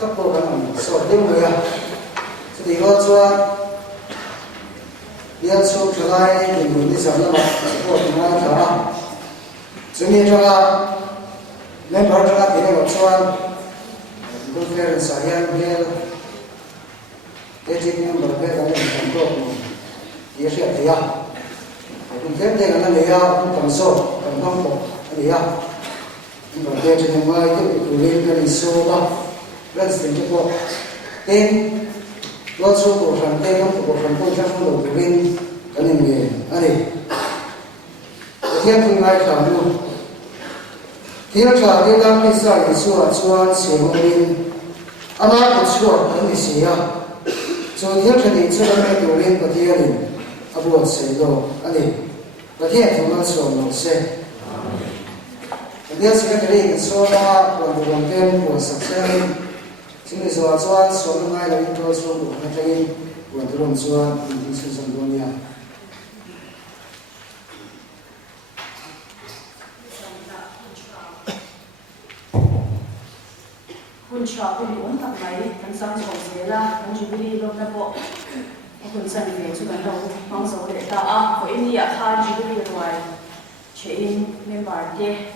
các bộ các ngành sổ tiêu người à thì có cho liên xô trở lại để muốn đi sắm là bộ chúng ta thở chúng mình cho nên bảo cho cái này một số conference saya dia jadi yang berbeda dengan contoh dia siap dia mungkin dengan dia konsol konsol dia berbeda dengan mai itu tulis dari soba dan sedikit ten lo số bộ phận ten nó bộ phận công tác đầu tiên cái này nghề anh thiên phương lai khảo luôn thiếu trả cái đam mê sao thì xua xua xỉu lên anh cũng xua anh thì xỉa rồi thiếu trả thì xua đam mê đầu lên cái gì anh abu xỉu đồ anh cái gì chúng ta xua nó sẽ dia sekali ini sola wanduan buat saksen sini soal ngai lagi terus soal ngajain wanduan soal di season dunia kuncha kun tak mai kan sang so sela kan jibili lo na po kun san ve chu kan lo mang so le ta a ko ini ya kha jibili roi chein member de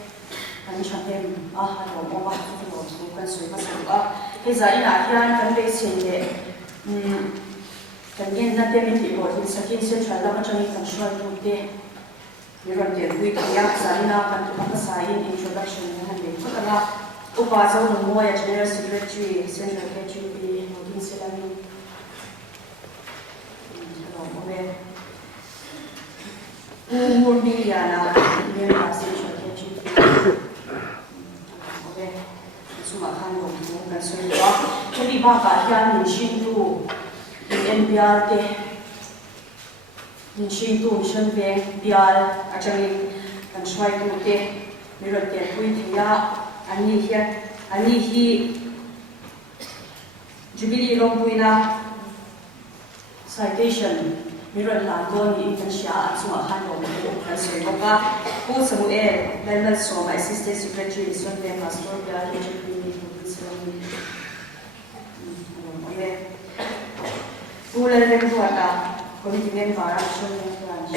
kan chahem a ha lo mo ba chu lo chu kan sui ba sa a ke zai na hian kan be chen le kan yen na te min ti bo hin sakin se chala ma chani kan shoi tu te ni ron te wi ka ya zai na kan tu ka sa in introduction na han le ko la Upazo no moya general secretary central KGP Modin Selami Murmiliana Member Central KGP Suma Khan Gong kan Soiwa Kali ba ka hian min shin tu NPR te min shin tu mission bank bial achang kan shwai tu te mirot te pui thia ani hi Jubilee Longpuina citation mirror landon in Indonesia atsunga hanong kan semoga po Samuel Leonard Som assistant secretary Sonde Pastor ya Jubilee Longpuina oke pula dengan buata commitment para Sonde branch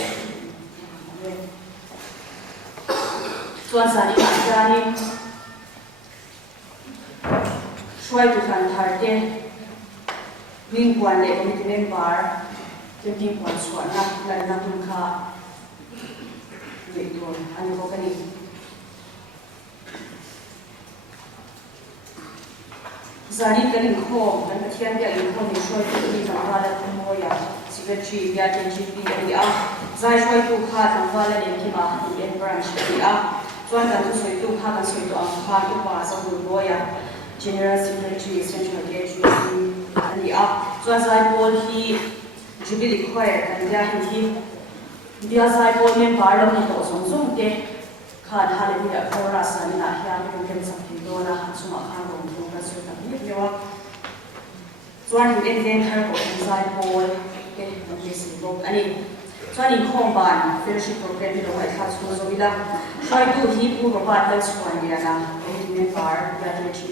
tuan sani ajani Shwai tu kan tharte ming kwan le commitment bar ke ming kwan swana lan na tum kha le to ani ko kani zari kani kho kan thian ya in kho ni shwai tu ni kan wala tu moya secretary ya KGP ani a zai shwai tu kha kan wala le ki ma in branch ani a chuan kan tu soi tu kha kan soi tu ang kha tu pa sa bu moya General Secretary Central KGP and the up so as I call he Jubilee Choir and dia sai call member parliament to song te khan hallelujah chorus and na hian ko ken sak thi do na suma khan rom to ka so ta ni lewa chuan in den har ko sai call ke this book ani chuan in khom ban fellowship program ni lo ai kha chu zo bila shai tu hi pu ro ba tal chuan dia na member graduate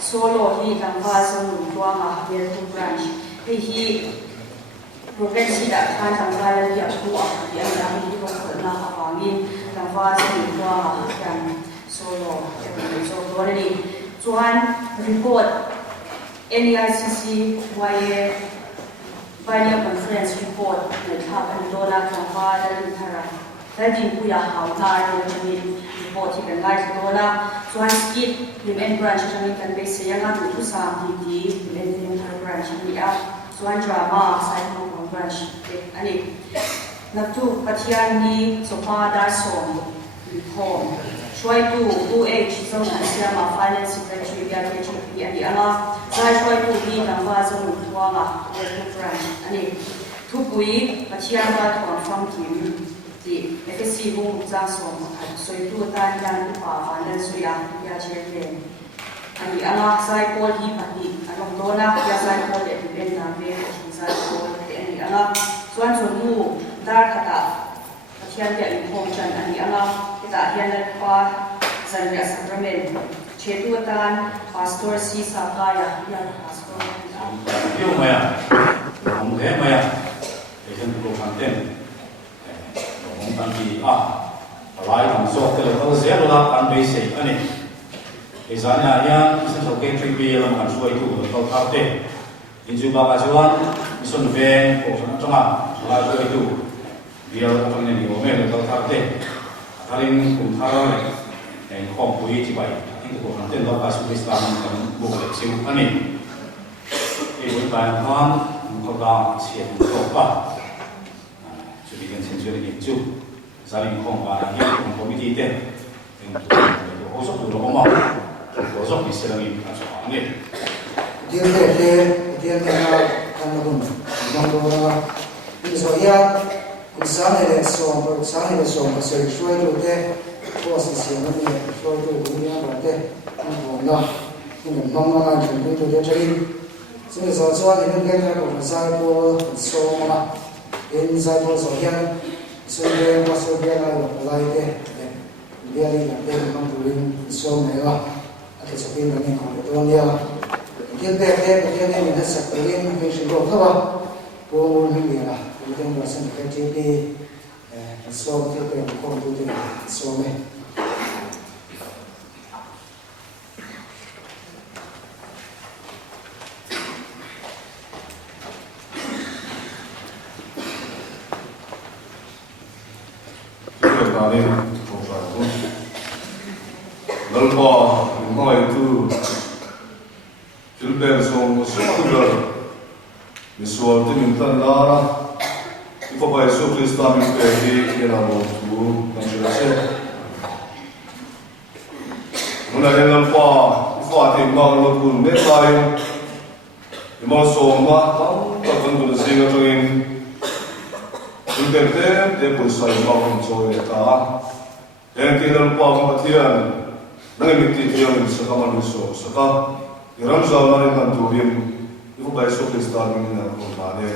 solo hi tangwa song tua ma ber tu branch hi program si da khan tangwa la ya tu a ya la hi ko na ha wangi tangwa song tua ma kan solo so do ni chuan report NEICC YA Pioneer Conference report na tha an do la tangwa la ni thara Tadi puya hautar ni report ikan lai dola chuan skit lim branch changin kan be se yanga tu sam ti lim branch ni a chuan drama sai hong branch ani naktu pathian ni sopa dar som home shwai tu UH so na siama finance secretary ya KGP ani ala sai shwai tu ni namba so tuwa ma branch ani thu pui pathian ba thon from team FSC bung za so soi tu tan dan pa fanan suya ya chairman ani ala sai pol hi pati anong dona ya sai pol le ben na be sai pol ani ala chuan chu nu dar khata pathian ya in khom chan ani ala kita hian pa zan ya sacrament Chetuatan Pastor C. Sakaya yang Pastor Yêu maya, không thế maya, để dân cô phản tên, không tăng kỳ lại làm số cái là tao dễ là ăn bê sấy anh ấy, cái giá nhà ya, sinh sau cái chuyện bia làm ăn xuôi thủ tao tháo thế, in chú bà chuan, xuân về, cổ xuân trong là xuôi thủ, bia trong này nhiều mẹ là tao tháo thế, thà linh cùng tháo này, không quý chỉ vậy, nhưng cô phản tên đó là sự Islam cũng bộ lệ siêu anh ấy. Ibu bayan kan mengkau siap mengkau jadi kan sensor itu saling kompa lagi komite itu untuk osok dulu kompa osok diserangi asal angin dia kan pun mengkau ini soalnya usaha so masih suai tu deh posisi mana ni suai tu dunia berarti mengkau ini mengkau macam tu dia cariซึ่งสอนส่วนที่เป็นการของสายโพโซมาเป็นสายโพโซเฮียนซึ่งเป็นภาษาเดียวกันหลายเด็กเดียวกันเป็นมันตุลินโซเมล่าอาจจะเป็นเรื่องของตัวเดียวเดียวกันมีนักสักเรียนเป็นสิ่งของเขาพวกมันมีอะไรเป็นภาษาเดียวกันโซเดียวกันของตัวเดียวโซเมLalpa mai tu julben song sukular misual tu mintan lara ipo pai so Krista min pe hi era mo tu nang se muna ne lalpa ipo ati mang lo kun me tai mo so ma ta kan tu singa to in julben te pun sai ma kon so ta yang kita lalpa ma tian nang mikti tiang sa kaman so saka yaram zaman kan turin ibu bai so Krista min na ko mane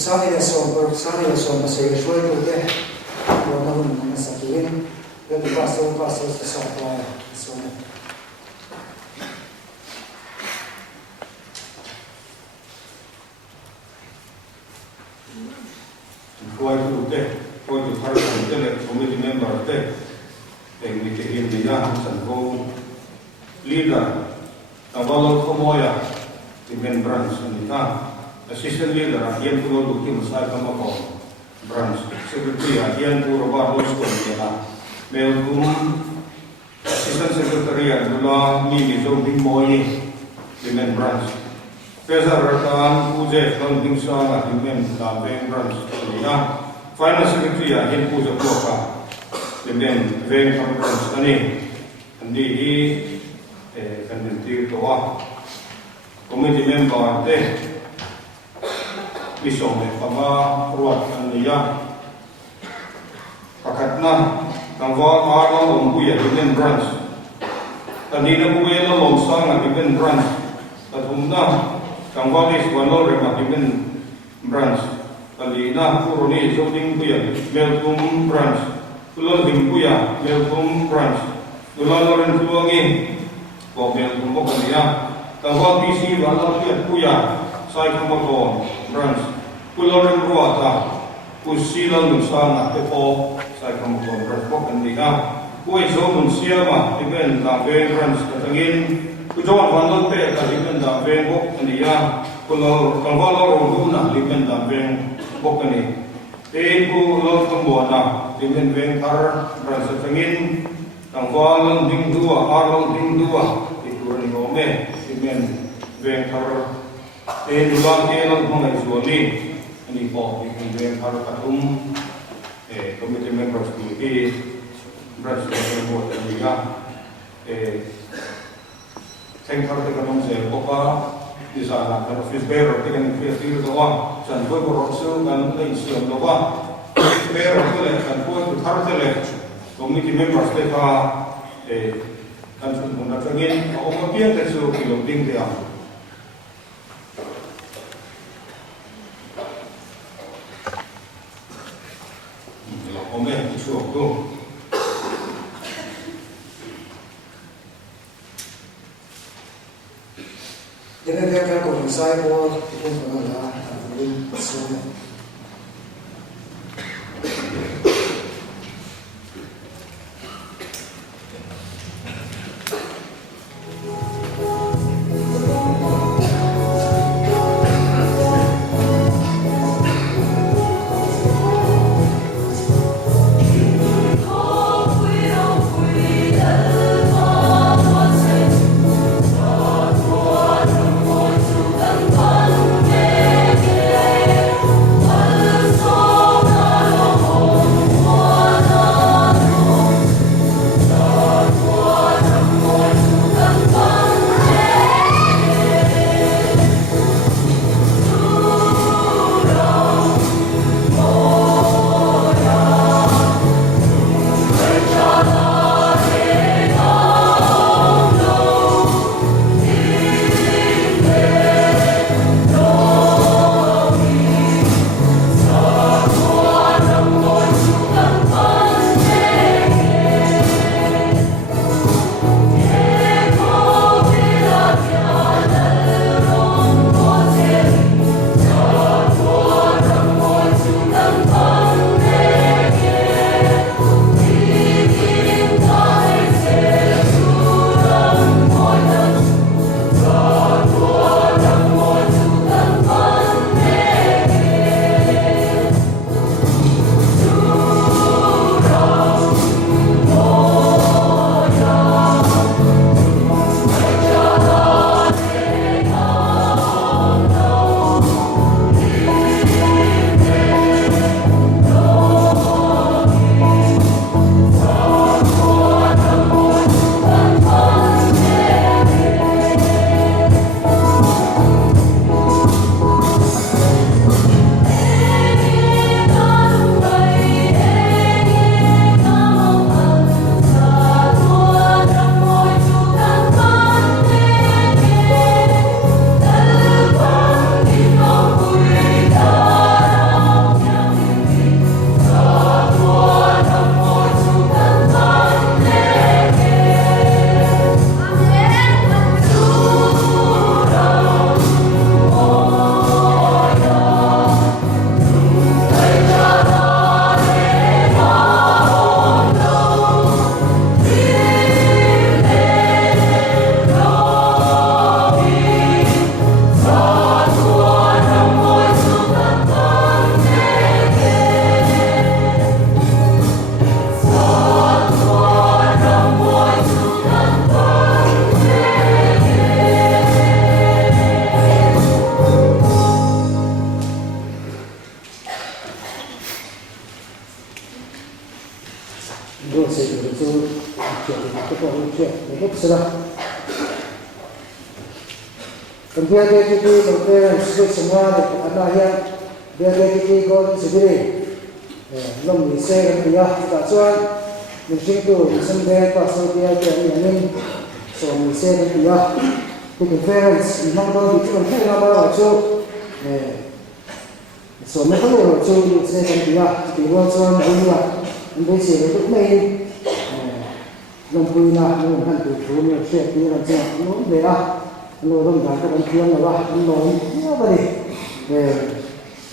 Sani da som masih suai tu deh kalau tahun masa turin yang pasal sesuatu semua. Kau itu harus menjadi komite member deh, yang dikirim dia sangat leader, kalau kemoya di main branch ini assistant leader yang pulau bukti saya kamu kau branch secretary yang pulau baru sekolah dia melkum assistant secretary adalah ni jom bimoy di main branch pesa ratan puje kan dimsana di main branch dia finance secretary yang puje bloka di main branch ini andi kan nanti doa committee member deh bisong pama ruat ania pakatna tangwa arong buya dengan branch tadi na buya na longsang dengan branch tatumna tangwa is wano rema dengan branch tadi na puro ni zoning buya melkum branch tulol ding buya melkum branch tulol ren tuangi bo melkum bo kania tangwa PC wano buya sai kamakon branch kulorin ruata kusilan nusana tepo sai kamakon branch ko kandiga kuai zo nunsiama iben na ven branch katangin kujon vandon pe ka iben da ven ko kandiga kulor kalwalo ronduna iben da ven ko kani ku lo tambona iben ven par branch katangin tangwalan ding dua arlong ding dua ikuran gome iben ven par dulang lang mga isuali ini po yung harap atum committee members committee branch ng board ng liga thank harap kanong sa opa di sana kan office bearer dengan kreatif doa san boy korupsi kan lain siang doa bearer ko le kan boy harap le committee members ka kan sun pun na trangin a om piang te su ki lo ding te a lo om e su tu Jadi dia kan kalau saya buat itu pun ada ini semua. Dia jadi berpikir semua anak yang dia jadi golongan sendiri. Belum bisa dia tak cuan. Mungkin tu sendiri pasal dia ini so bisa dia bikin parents memang kalau itu kan nama tu. So mereka tu saya dia di luar cuan dunia. Ini sih itu main. Lompuin lah, kan tu punya siapa dia macam tu dia. Nó đông cả các anh chuyên là ba anh nói nhiều vậy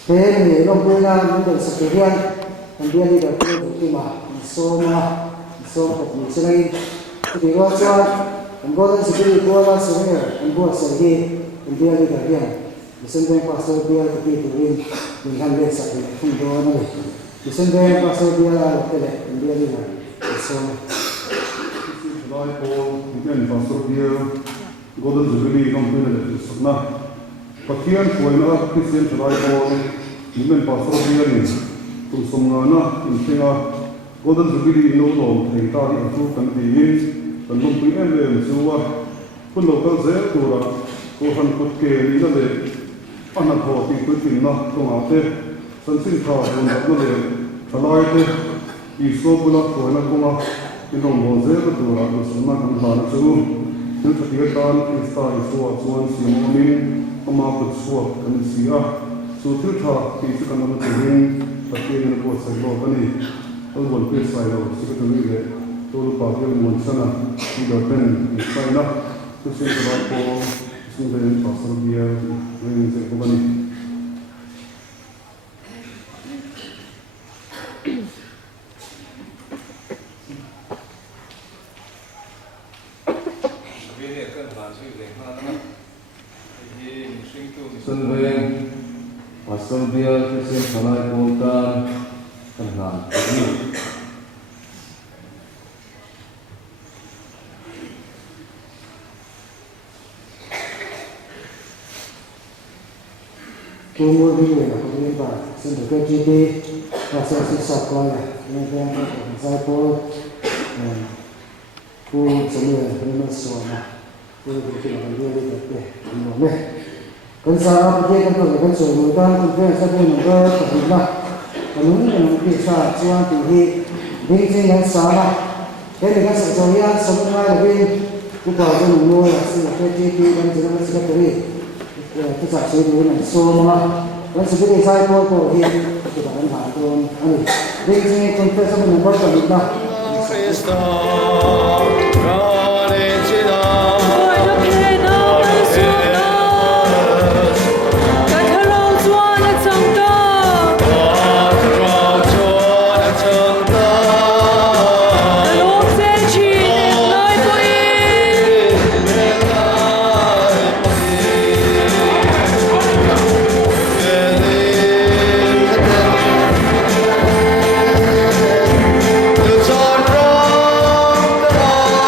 thế thì đông quê nam những đường sập viên anh viên đi được cái mà số học mình sẽ đây thì có cho anh có những sự đi qua là số này anh có sự gì anh viên đi được hiện thì sinh viên qua số viên thì tự nhiên mình hành lên sập không có nó thì sinh viên qua số viên là cái này anh viên đi là số này nói cô những qua số viên Golden Jubilee không quên được sự na. Phát hiện của nó khi xem trở lại có những pastor bia này, tụi sông na, những cái Golden Jubilee nó lòng thầy ta đi tu cần đi in, cần mong quý em về một số quân lộc các dễ tu ra, cô hành cốt kề đi ra để anh học họ tìm quyết định na, công áo thế, sân sinh thảo buồn bực nó để trở lại thế, ý số bữa nào của nó công áo in rong bo ze ko tu ra ko suma kan ba na chu tu ta ti ta ni sta i so chuan si mo min ama ko chu kan si a chu tu tha ti chu kan na tu rin ta ti ni ko sa lo kan ni al bol pe sai lo si ko tu ni le to lu pa ke mon sana ti do pen ni sai na tu si ko ko si de pa sa bia ni se ko ni Xuân về và xuân bia cái xin trả lại cô ta cần làm cái gì tôi mua đi về là không biết và xin được cái GP và sẽ xin sạc coi là nên em có thể giải phẫu cô sống người nên nó sửa mà tôi thì khi mà đưa đi được để mình mệt con sao nó kia con tôi con sửa người ta con kia sao tôi mình có tập được mà còn muốn là mình bị sao chưa thì đi trên những sao mà thế thì các sự cho nhau sống ngay là bên cứ bảo cho mình mua là xin được cái GP em chỉ nó sẽ có cái cái giải chế đối này số mà nó sẽ cái giải phẫu của thì bạn hỏi tôi anh đi trên con kia sao mình có tập được mà Hãy subscribe cho kênh Ghiền Mì Gõ để không bỏ lỡ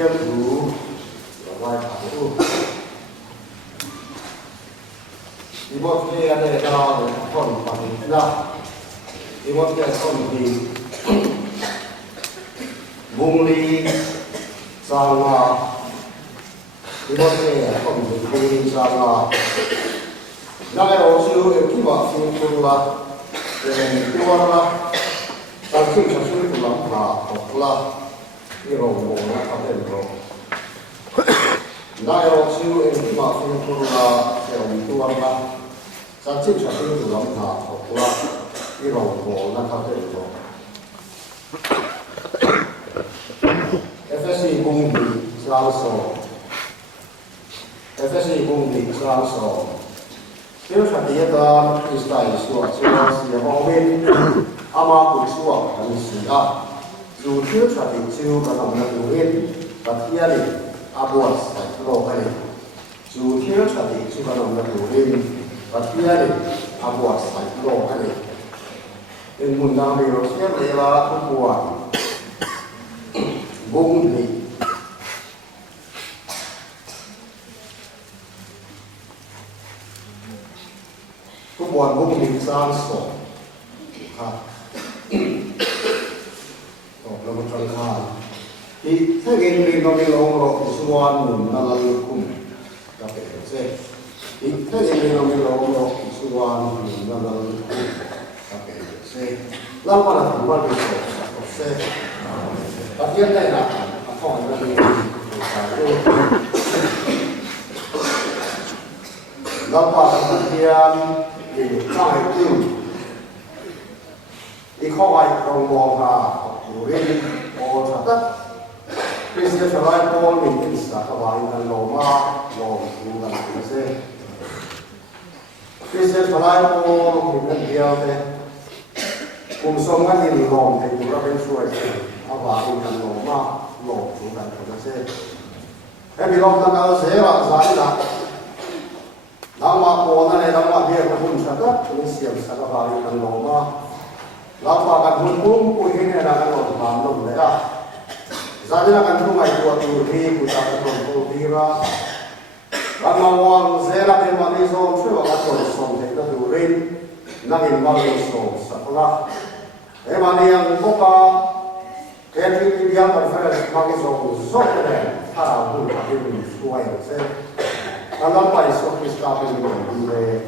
thiêm đủ ngoài thẳng đủ đi một cái anh này nào để còn bằng nào đi một cái còn gì vùng ly sang đi một cái còn vùng ly sang 나의 어시로 기바 신고라 이거라 당신 자신을 불러라 불러 이런 거나 하는 거 나의 어시로 기바 신고라 이거라 당신 자신을 불러라 불러 이런 거나 하는 거 FSC 공비 사서 FSC 공비 사서 Nếu sản địa ta thì tại số sẽ bao bên ama của số thành sự dù thiếu sản địa chiêu và làm được nguyên và thiên địa abuas tại lô cái dù thiếu sản địa chiêu và làm được nguyên và thiên địa abuas tại lô cái nên muốn làm điều sẽ là không buồn bùng đi buồn bụng mình sang sổ ha nó một tròn khai thì thế cái mình nó bị lông rồi suan mình nó là cùng các cái thế thì thế cái mình nó bị lông rồi suan mình nó là cùng các cái thế làm mà là thằng quan bị sổ thế và hiện nay là hỏi là mình làm mà thằng thiên thì khai tiêu đi khỏi đồng mong hà chủ đến ô thật tất khi sẽ trở lại con mình tin sẽ các bạn là lò ma lò chủ gần thì sẽ khi sẽ trở lại con mình cần điều thế cùng sống cái gì lòng thì chúng ta bên xuôi các bạn cần lò ma lò chủ gần thì sẽ cái bị lòng ta cao sẽ là giải là Lama pona ne lama dia pun saka ini siap saka hari kan lama lama kan hukum ku ini ada kan lama lama dah jadi kan tu mai tu tu ku tak kan tu dira lama wang zela ke mani so cuba kan tu so te tu rin nangin mani so sakla mani yang kopa ketri dia kan first mani so ke ha tu tak ini suai se Kalau pai so Krista pun boleh.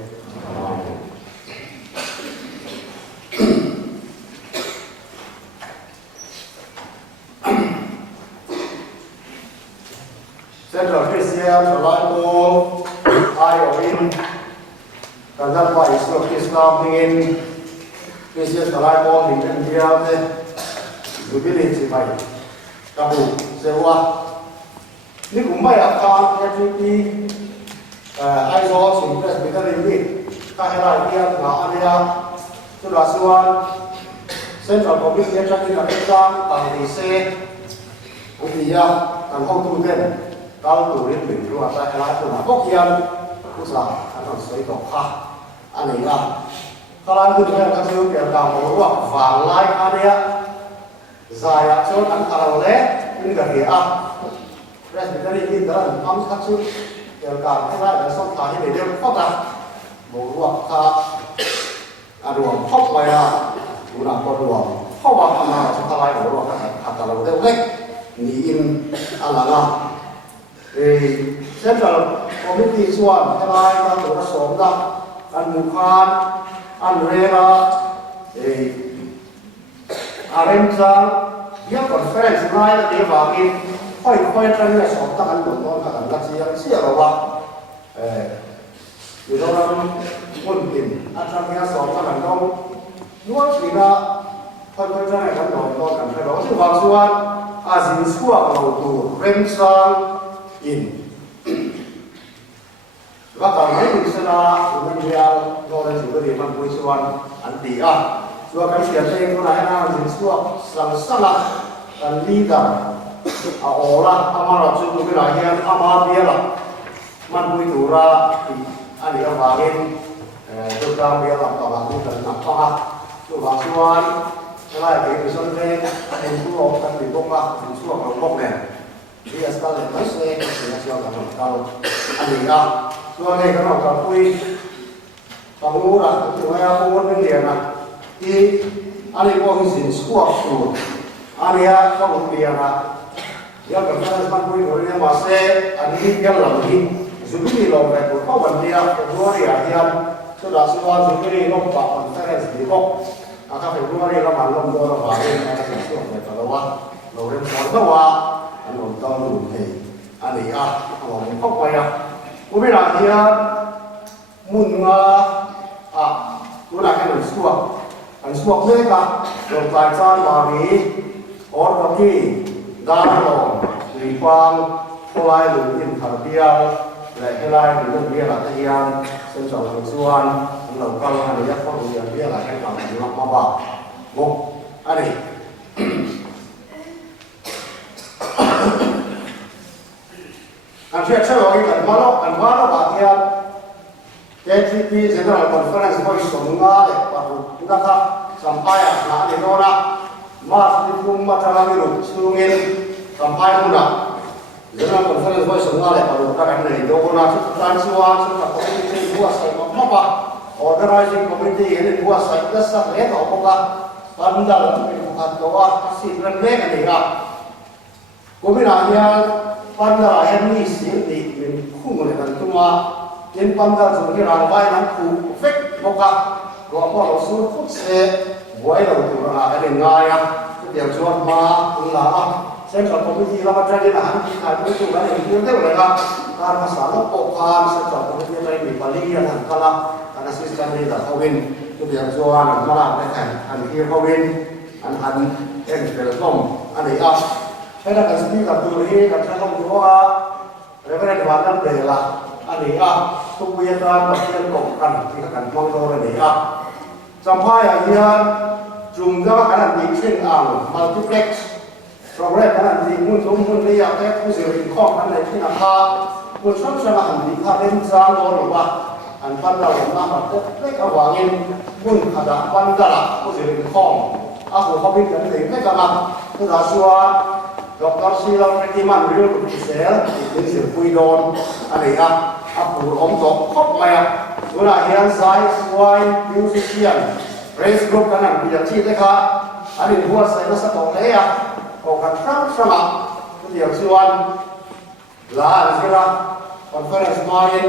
Central Christian selalu ayoin kalau pai so Krista ingin Christian selalu ingin dia tu jubilee cipai. Kamu sewa ni kumbai akan jadi ai do chính là người ta định vị các loại kia là anh em tức là suan central committee trong cái cái trang bằng thì xe cũng thì thằng không tu tên cao tuổi đến bình luôn tại là tụi nó bốc yên cũng là anh còn sấy đỏ ha anh ấy là các loại tụi nó các siêu tiền đào mối hoặc vàng lai anh ấy dài cho anh thằng lẽ nhưng cái gì rồi người ta định vị đó là âm sắc chứเกี่ยวกับให้ได้สอบถามให้เรื่องข้อตัดบอกว่าถ้ารวมเข้าไปดูหนังก็รวมเข้ามาทำงานสุดท้ายบอกว่าถ้าเราได้เล็กนี่อินอะไรนะเช่นเราคอมมิชชั่นส่วนทลายการตรวจสอบดับอันมุขานอันเรล่าอาร์เรนซ่าเยี่ยมคอนเฟอเรนซ์ไลน์เดี๋ยวว่ากินค่อยๆจะเนี่ยสอบตั้งกันหมดตอนกันรัสเซียเสียเราวะอยู่ตรงนั้นคนกินอาจารย์เนี่ยสอบตั้งกันต้องย้อนสีละค่อยๆจะเนี่ยกันหมดตอนกันแต่เราที่บางส่วนอาศินชั่วเราดูเร่งสร้างอินแล้วตอนนี้ดิฉันมันเรียนเราได้สุดที่มันคุยส่วนอันดีส่วนการเสียใจเท่าไหร่นะอาศินชั่วสังสรรค์กันลีดาorang amar cukup berakhir amar dia lah man bui tura ani kemarin juga dia lah kalau aku dan apa tu basuhan selain itu sampai itu orang di bawah itu orang bawah ni dia sekali masih sehingga siapa kan tahu aniga soalnya kan orang kui pangura itu saya pun dia nak i ani posisi squat tu ania kalau dia nak dia kerja sama kui orangnya masih ani dia lagi zubiri loh mereka kau bandia Februari akhir sudah semua zubiri lompat konferensi di kok akan Februari lah malam dua hari ada sesuatu mereka lewat lalu semua anh còn to đủ thì anh ấy còn không quay à cũng biết là thì muốn cũng là cái anh suộc đấy cả rồi tại sao mà vì ở đó kia đa lòng vì quang cô lai lùi in thằng bia lại cái lai thì lúc bia là cái anh sinh sống ở xuân anh lòng con anh ấy dắt con người bia là cái lòng anh lòng mà bảo một anh ấy anh sẽ cho rồi anh vào đó bảo thiệt JTP General Conference hội sống nga để bảo chúng ta khác sampai là để nó là mà đi cùng mà cho làm được sự nghe sampai không là General Conference hội sống nga để bảo chúng ta cái này đâu là chúng ta suy chúng ta có cái buat sai mà mà organizing committee ini buat sai plus sah leh tau apa pandal bukan doa si rendah ni kan kombinasinya pandal ini sih di khung oleh kan cuma yang pandal sebagai ramai nanti efek muka kalau apa rasul pun se buai lalu tu orang ada ngaya dia jual ma ulah saya kalau komisi lama jadi nahan kita itu kan yang dia tu mereka karena masalah pokan saya komisi lain di Bali yang kalah karena sistem ini dah kawin itu dia jual malah mereka dia kawin an yang belum ada ya saya dah kasih kat tu ni kat saya kamu doa mereka di mana bela ada ya tu punya kan pasien kokan kita kan mengdoa ada ya sampai akhir jumlah kanan di sini multiplex Progres kan di muncul ni yang saya pusing kau kan di sini apa muncul sana di karen jalan lupa an pandal nama mereka wangin pun ada pandal pusing kau aku hobi kan di mereka mah sudah suat dokter silang pertiman beliau bersel di sirkuit don ada ya aku untuk kop maya sudah yang saya suai musician race group kanan biar cita kah ada buat saya satu leya kau katakan sama dia suan lah sila conference main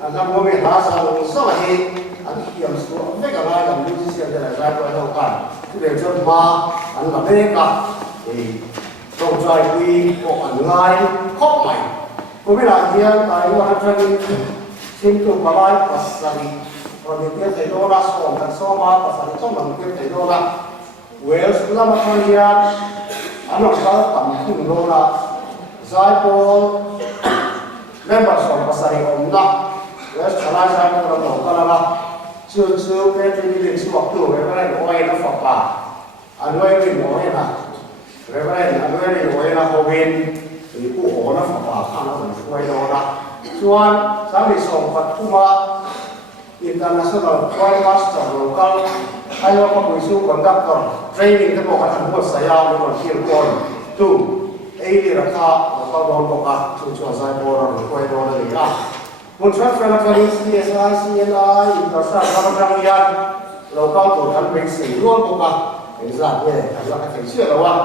anak mobil bahasa sama ni ada yang suan mereka lah yang musician dari saya tahu kan dia cuma anak mereka trong trời quy của ẩn lai khóc mày có biết là kia tại hoa chân xin tụ bà lai và sari còn những cái thấy đó là sòng thật so mà và sari trong lòng cái thấy đó là Wales là một con kia anh nói là tầm khung đó là giải bol member sòng và sari ông đó Wales trả lại giải bol là một con là chưa cái chuyện gì suy tư về cái này nói nó phật bà anh nói mình nói là Reverend anh nói là nói là hậu viên thì cụ họ nó phật bà khăn nó cũng quay đó là chuan sáng đi sòng Phật Kuma international choir master local hay là có buổi su conductor training cái bộ phận thành phố Sài Gòn nó kiên cố tu ấy đi ra khá và có đón bộ cả chú cho giải bồ rồi quay đó là gì à một số phần là cái CSI CNI international trang yan local tổ chức bình sĩ luôn bộ cả cái dạng như này là cái chuyện đó à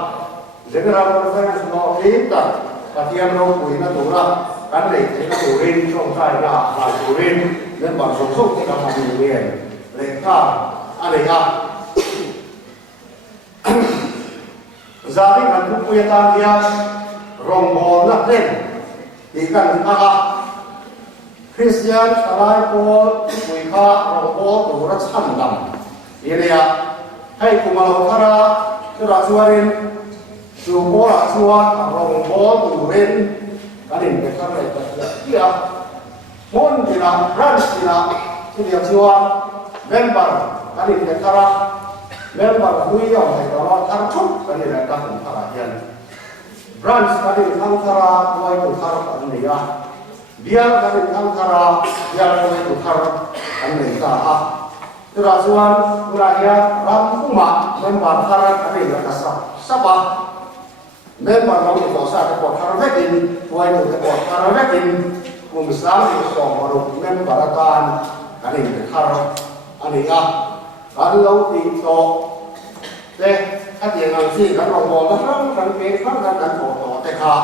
General Conference nó biết là các thiên long quỷ nó tổ ra cán để cái nó tổ lên trong trại là tổ lên nên bằng số số thì làm gì liền lệ cả anh ấy à gia đình anh cũng quen ta kia rồng bò nắp lên thì cần Christian Salai Paul quỷ kha rồng bò tổ ra chăn đầm thì này à hay cùng vào khara cho ra suarin Supo là suat rong bol tu ren kadin ke kare dia mon dina branch dina dia suat member kadin ke kara member hui yo hai đó thar chut kadin ra ka kara hian branch kadin thang kara tuai tu thar an ni ya biar kadin thang kara biar tuai tu thar an ni ta a tura suan tura ya ram kuma member kara kadin ra ka sa sapa เมื่อเราติดต่อสายกับคาร์เวกินตัวอยู่กับคาร์เวกินกลุ่มสามที่สองมาดูเมื่อบาราการอันนี้เป็นคาร์อันนี้การเราติดต่อแต่ถ้าเดี๋ยวเราที่การเราบอกแล้วการเป็นครั้งการต่อแต่ค่ะ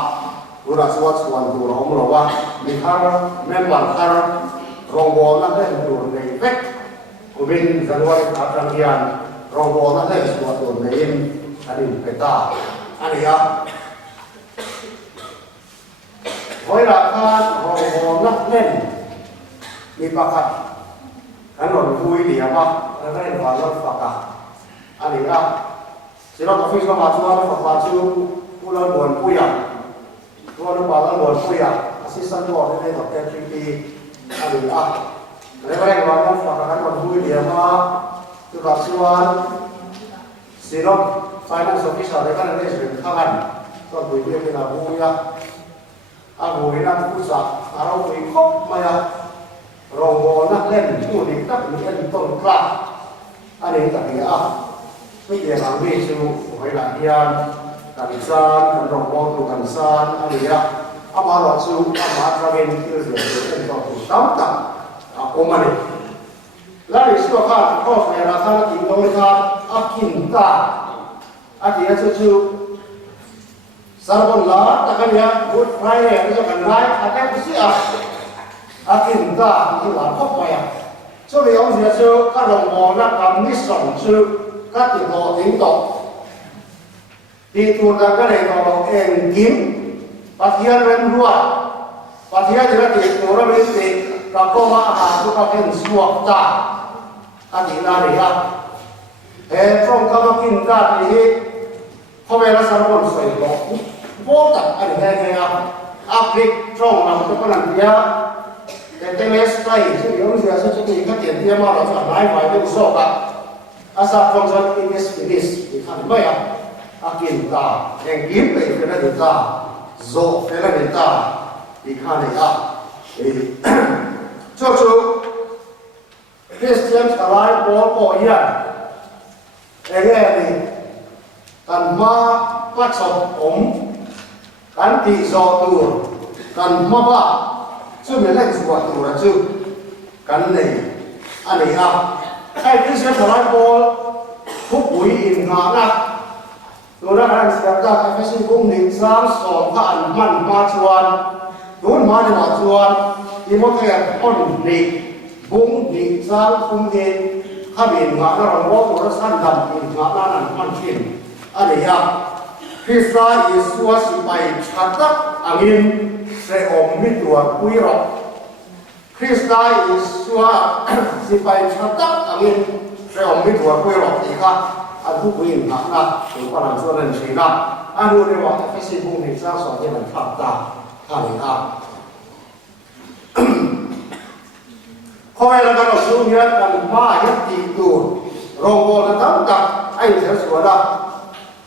รู้ละส่วนตัวเราบอกว่ามีคาร์เมื่อบาราการเราบอกแล้วได้ดูในเฟกกูเป็นจังหวัดอัตราเกียนเราบอกแล้วได้ส่วนตัวในอันนี้เป็นตาอันนี้เวลาการเรานักเล่นมีประกาศอันนั้นคุยเดียวว่าแล้วก็เล่นความรักประกาศอันนี้สิเราต้องฟิกเข้ามาช่วยเราฟังชื่อผู้เล่นบอลผู้ใหญ่ผู้เล่นบอลบอลผู้ใหญ่อาซิสตันต์บอลได้ต่อเต็มที่อันนี้แล้วก็เล่นความรักประกาศอันนั้นคุยเดียวว่าจุดรับส่วนสิเราไฟนั่งสกิชาได้ก็ได้สิ่งข้างกันก็คุยเรื่องนี้นะผู้ใหญ่อาบุยนักผู้สักเราคุยครบมาเราโมนักเล่นผู้ดีนักเล่นต้นกล้าอันนี้แต่เนี่ยไม่เกี่ยวกับวิชูเวลาเรียนการสร้างการรองรับตัวการสร้างอันนี้อามาหลอกสู้อามาทำเองที่เรื่องเป็นตัวผู้ตั้งตั้งโอมานี่แล้วอีกส่วนข้าข้อเสนอข้าที่โดยการอากินตาอาทิตย์ชูSarbon lah, takkan ya, Good Friday, itu kan naik, ada mesti akhir dah, itu lah kok payah. So dia orang biasa kalau mau nak kami sangsu, kat itu tinggal. Di tuan kan itu engkim, patihan rendua, patihan juga di orang ini, kalau mah aku pakai suap dah, adik nari ya. Trong kalau kita ini, kau beres Sarbon saya Volta ada yang aplik trong làm cho con làm dia cái TMS này chứ nếu như sẽ cho mình các tiền tiền mà nó phải nói phải được số cả asa function in this thì khẳng định akin ta yang kiếm về cái này ta zo cái này ta thì khẳng định thì cho Christian alai bỏ yên cái này thì cần ma bắt sọc kan ti zo tu kan ma ba chu me lai zu wa tu ra chu kan nei ani ai Christian thalai bol thuk bui in nga na tu ra kan sia ta ka si bung ning sang so ka an man ma chuan tun ma ni ma chuan ti mo ke on ni bung ni sang kum ni kha bin nga na ro tu ra san dam in nga na nan man chin ani Krista Yesus sipai catat angin seom tua kuirok. Krista Yesus sipai catat angin seom tua kuirok. Ika aku kuin nak orang suara Cina. Anu ni waktu Facebook ni saya soalnya fakta kali Kau yang kalau sunya dan mahir itu rombongan tangkap air sesuatu.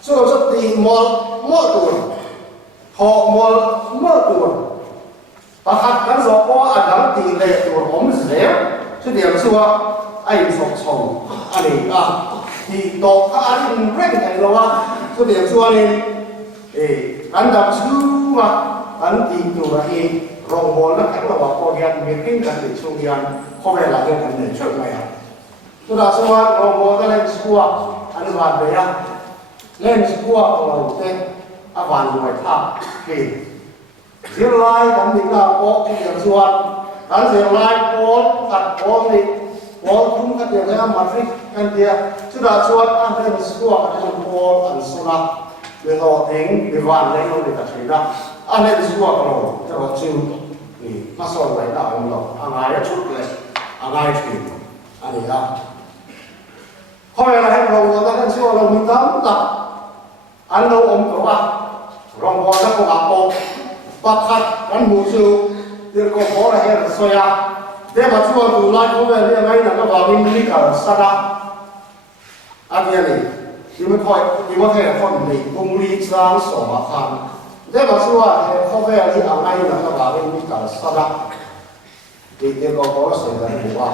So ti mol tur, ho mol tur. Pakat kan so ko adam ti le tur om zle, so dia suwa ai sok chong. Ani ti to ka an reng ai lo wa, so dia suwa ni kan dam su ma kan ti tu ra rong mol na kan wa ko yan meeting kan ti chung yan, ko ve la kan ne chok ma ya. So da suwa rong mol ka le suwa an wa be ya. Lên sebuah pulau teh awan dua tak, zilai dan tinggal pok yang suat, dan zilai pol kat pol ni pol pun kat dia matrik kan dia sudah suat ada sebuah dengan pol dan surat betul ting diwan lagi oleh tak cerita, ada sebuah pulau terus ni masuk lagi dah orang angai cut leh, angai cerita, ada ya. Kau yang lain orang katakan siapa orang minta tak. Anu tua, orang bola ko apo, pakat kan musuh, dia ko bola her soya, dia macam tu lai ko dia ngai nak bawin ni kalau sada, apa ni? Dia macam kon ni, bungli sang somakan, dia macam ko dia ngai nak bawin ni kalau sada, dia ko bola soya dua.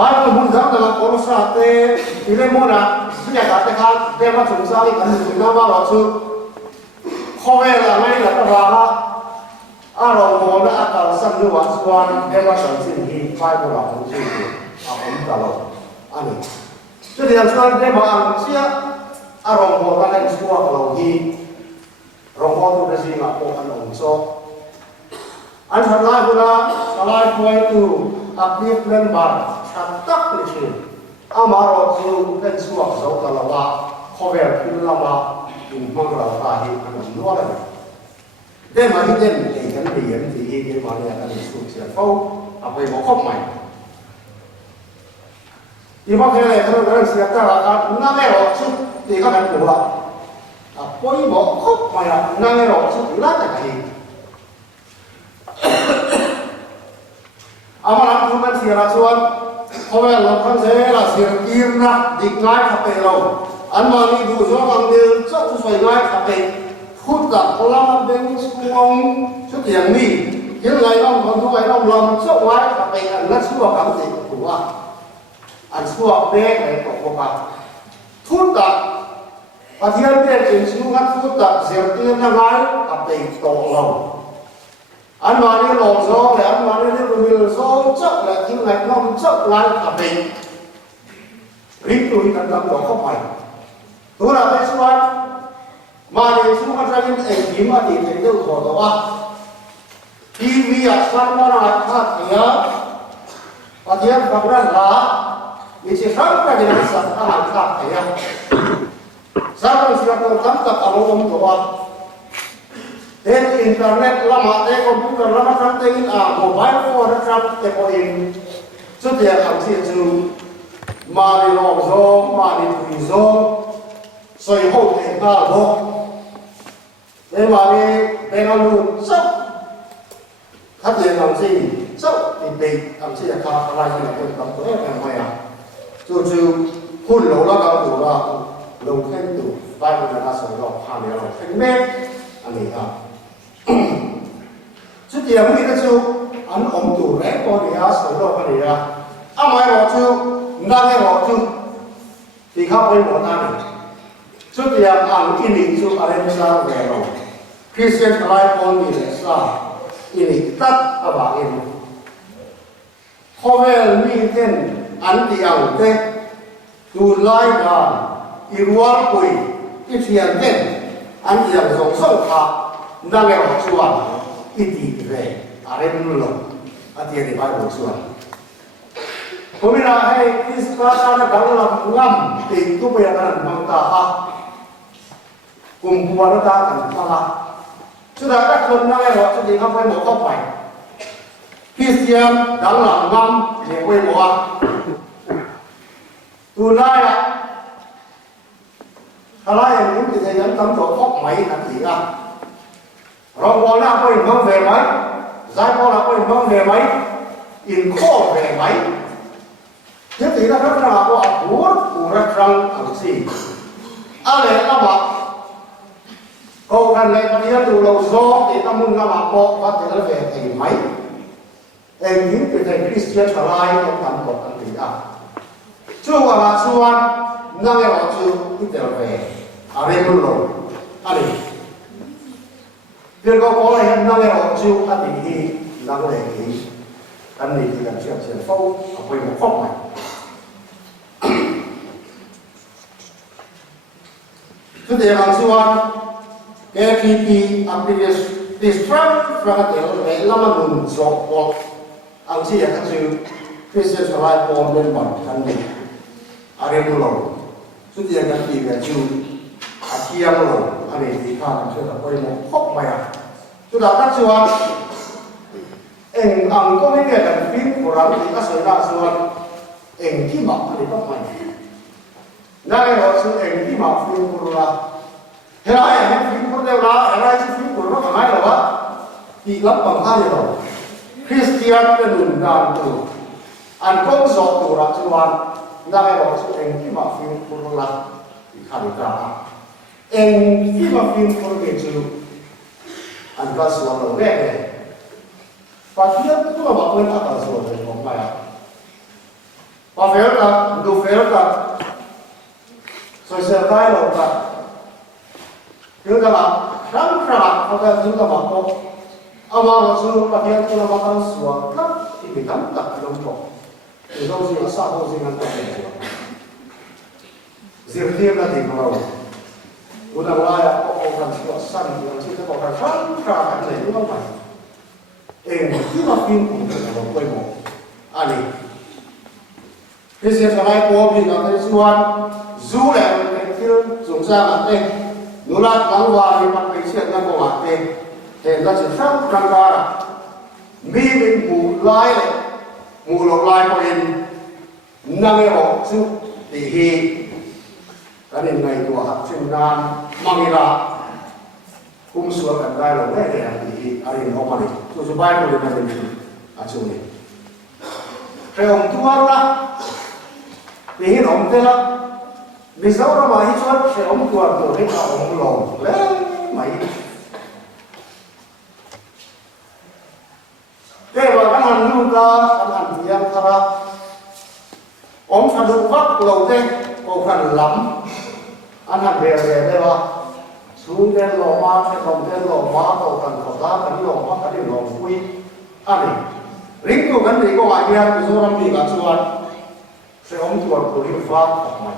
ba cái muốn rằng là có sao thế thì lên mua là bây giờ cả cái khác đem vào chúng ta đi cần chúng ta vào đó chứ không phải là ngay là cái đó à rồi mua nó ăn vào sân nước vào xuân đem vào sân sinh thì phải củaเราkhông chịu à không cả rồi anh ấy cho nên là đem vào ăn xía à rồi mua cái này xuân củaเราthì rồi mua tôi đã gì mà có ăn ổn số anh thật là của nó là quay từ áp lực lên bàn thật tắc lịch sử amaro chu lên suộc dấu cả là ba khó về khi là ba dùng mang là ta hi anh nói là để mà đi đến thì cái điểm thì cái mà này là suộc sẽ phâu à về một khóc mày thì mà cái này nó là sẽ cả là nó nghe rõ chút thì các bạn hiểu là à quay một khóc mày là nó nghe rõ chút thì lát là cái amalan tuman siara suan kowe lokhan se la sir kirna diknai khape lo anmani du zo angil chok chu soi ngai khape khut da kolam beng suong chu tiang mi yin lai long kon tu ai long lam chok wai khape an la suwa kam ti ku wa an suwa be ai to ko ka khut da pathian te chin su ngat khut da sir kirna ngai khape to lo anh nói đi lồng gió để anh nói đi lồng gió chắc là những ngày năm chắc lại cả mình rít tôi cần làm đó không phải tôi là cái số anh mà để số anh ra những em gì mà thì thấy được khó đó à TV à sáng mà là khác nhá và thì anh cảm giác là vì chỉ sáng ra cái này sáng là khác nhá sáng là sẽ có cảm giác ở trong đó đến internet lama đến computer lama sang đến mobile phone sang đến có in chút tiền hàng xịn chú mà đi lồng gió mà đi thủy gió xoay hậu thế nào đó để mà đi bên ăn luôn sốc phát tiền hàng xịn sốc thì bị hàng xịn là khá là như là cái tầm tuổi em mày à chú hôn lỗ là cao đủ là lồng khen đủ vai mình là sợi lọc hàng này là khen mét anh ấy à chút tiền mới cái chú anh ông chủ đấy có gì á sửa đâu cái gì á anh mai họ chú đang nghe họ chú thì không phải một anh chút tiền anh in đi chú anh em sao về rồi Christian life on in Islam in tắt ở bảng in không phải mình tên anh thì ông tên tu lai đàn irwal quỷ cái chuyện tên anh thì ông sống sâu khá đang nghe họ chú anh iti về arem lo ati di bai bo suan komina hai ispa na dalam ngam ti tu pe na mang ta ha kumpuan ta kan pala sudah tak kon na lo chu di ngam pai mo ko pai Christian dalam ngam je pai mo tu lai a kala yang ni ti yang tam to khok mai kan ti a rồi bọn nó có hình vâng về mấy giải bọn nó có hình vâng về mấy in khô về mấy thế thì nó rất là có búa của rất răng ở gì à lẽ các bạn câu gần này có nghĩa từ đầu gió thì ta muốn các bạn có thể nó về thành mấy em những cái thành Christian trở lại trong tầm của anh thì à chưa qua là xuân năng nghe họ chưa ít về à đây luôn rồi à đây việc có lại hiện năng họ chịu ăn thì năng lệ thì ăn thì cần chuyện phâu ở quanh một khóc này thứ để làm siêu ăn cái khi ăn thì distract fra cái để làm ăn luôn giọt bọt ăn gì ăn chịu Christian phải lại còn bên bản thân mình ở đây luôn thứ để cái gì cái chịu à kia rồi anh thì khá là chuyện là quanh một khóc mày à chúng ta tác xuân em ăn có mấy cái cần phim của rắn thì các sợi đa xuân em khi mặc thì tóc mày nay họ sự em khi mặc phim của là thế này em phim của đều là thế này phim của nó phải là what thì lắm bằng hai rồi Christian là nền đàn từ anh không giọt từ ra xuân nay họ sự em khi mặc phim của là thì khá là em khi mặc phim của cái chữ anh ta sửa đầu nét này và khi đó cũng là bảo quên ta sửa rồi không phải à thái lộ cả chúng ta mà sáng ra hoặc là chúng ta mà có ama là sự phát hiện chúng ta mà có sửa lắm thì bị cắm tập đồng bộ thì đâu gì nó sao đâu gì ngăn cản được riêng riêng là thì mà chúng ta nói là có phần sửa sẵn thì chúng ta có phần sáng ra cái này cũng không phải khi mà phim cũng là một quy mô anh ấy cái sự thay đổi của mình là cái xuân dù là cái film dùng ra mặt đây nó là gắn vào với mặt cái chuyện nó có mặt đây thì nó chỉ sáng ra là mi mình mù lái này mù lọc lái của mình năng cái họ chứ thì cái này ngày của học sinh nam mang ra cũng sửa cái đây là cái này thì anh ấy không mà đi cho bài của mình là chỗ này cái ông tua ra thì ông thế là vì sao nó mà hết suốt sẽ ông tua rồi hết là ông lồng lấy mày thế mà cái hàng lưu ra cái hàng tiền ra ông phải được vắt lầu thế ông phải lắm anh hàng về đây mà xuống cái lò ma cái đồng cái lò ma cầu cần khẩu giá cái lò ma cái lò quy anh này lính của cái gì có ai biết cái số năm gì cả chuột sẽ ông chuột của liên pháp học mày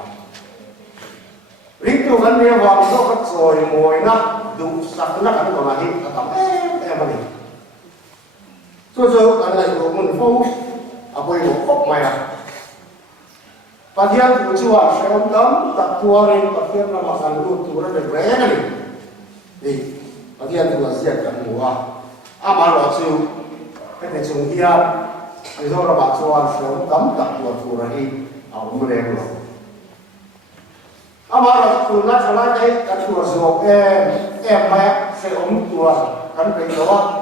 lính của cái gì vào số các rồi ngồi nó đủ sạch nó cái còn là hiện là tắm em anh này cho cái này của mình phu à bây giờ khóc mày à và thiên của chuột sẽ ông tắm tập tua lên tập thiên là mặc sản luôn tụi nó được rẽ này thì và thiên của diệt cả mùa mà lọ chịu cái này chúng kia thì do là bạn chuột sẽ ông tắm tập tua tụi nó đi ông mới lên rồi mà lọ tụi nó trở lại đây cái chuột ruột em mẹ sẽ ông chuột cắn cái đó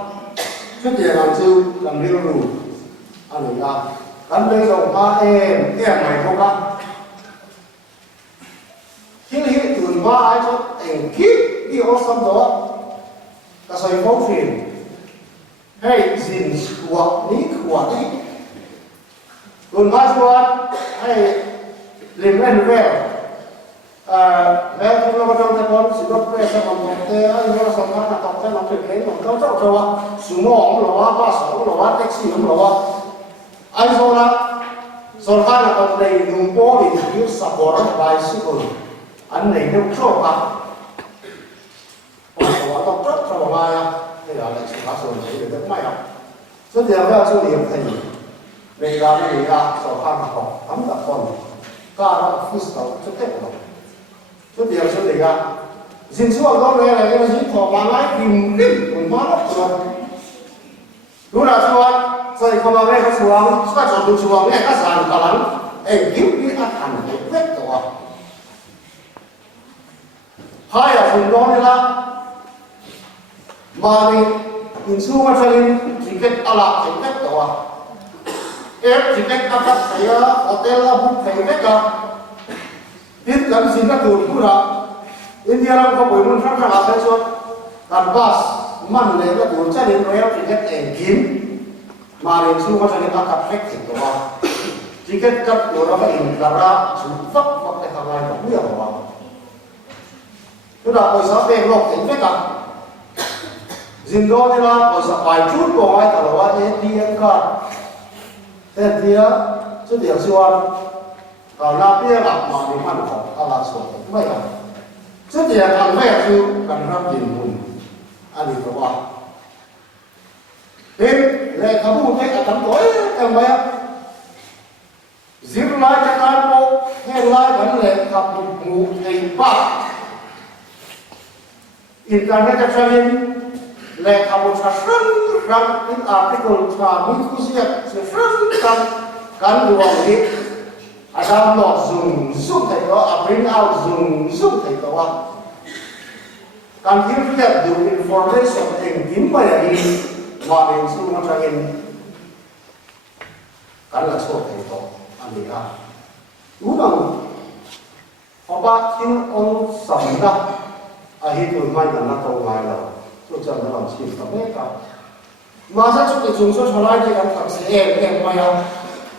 trước tiền làm chịu làm liêu đủ anh ấy ra cắn đây rồi em mày không ăn khi lý tuần ba ai cho thành kiếp đi ở sân đó ta xoay phóng phiền hay gìn của ní của đi tuần ba cho hay liền lên về bé chúng nó trong cái con sự đốt về sẽ còn một cái nó sống nó là học cái nó tuyệt đấy nó cao trọng cho xuống mỏ nó là ba sáu nó là taxi nó là anh rồi là rồi khai là còn đầy đủ bố để thiếu sập bỏ ra vài sự rồi anh này đâu cho cả còn có tóc rất cho mai à đây là lại sự phát rồi để được may à rất nhiều cái số điểm thầy về là cái gì à rồi khai là học thấm tập còn cả nó phi tàu rất tệ rồi rất nhiều số điểm à xin xuống đó này là cái gì thọ mà ngay tìm còn má lắm rồi đúng là sao rồi không bao giờ xuống các chỗ được xuống này các sàn cả lắm cứu đi ăn ăn để quét rồi hai là phần đó là mà mình xuống mà cho nên chỉ cái ala chỉ quét rồi em chỉ cái ăn cắp thấy hotel là bút thấy quét rồi biết cần gì các đường cũng là India làm có buổi muốn phát ra là cái số làm bus mình lấy cái buổi cho đến rồi chỉ cái tiền kiếm mà đến xuống mà cho nên ăn cắp hết thì rồi chỉ cái cắp của nó phải in ra chúng vấp vấp cái thằng này cũng nhiều rồi tức là bây giờ về lọc tính hết cả dình đó thì là bây giờ bài chút của ai thằng là ATM card thế thì chứ điều xuân còn là bia gặp mà đi ăn học là số mấy à chứ thì thằng mấy chứ cần làm gì muốn anh đi có bao thế lại không muốn thấy cả tấm tối em mấy giết lại cái cán bộ hay lại vấn đề gặp một ngày ba internet cho nên là kamu sasran ram in artikel kami khususnya sasran kan dua ini ada not zoom thấy đó bring out zoom thấy đó kan kita do information yang gimana ini mà mình xuống nó cho nên kan là số thấy đó anh đi à đúng không họ bắt tin on sắm đó ahit ulmai na to ngai lo so chan na lam chi ta me ka ma sa chu ti chung so chalai de kan thak se em mai a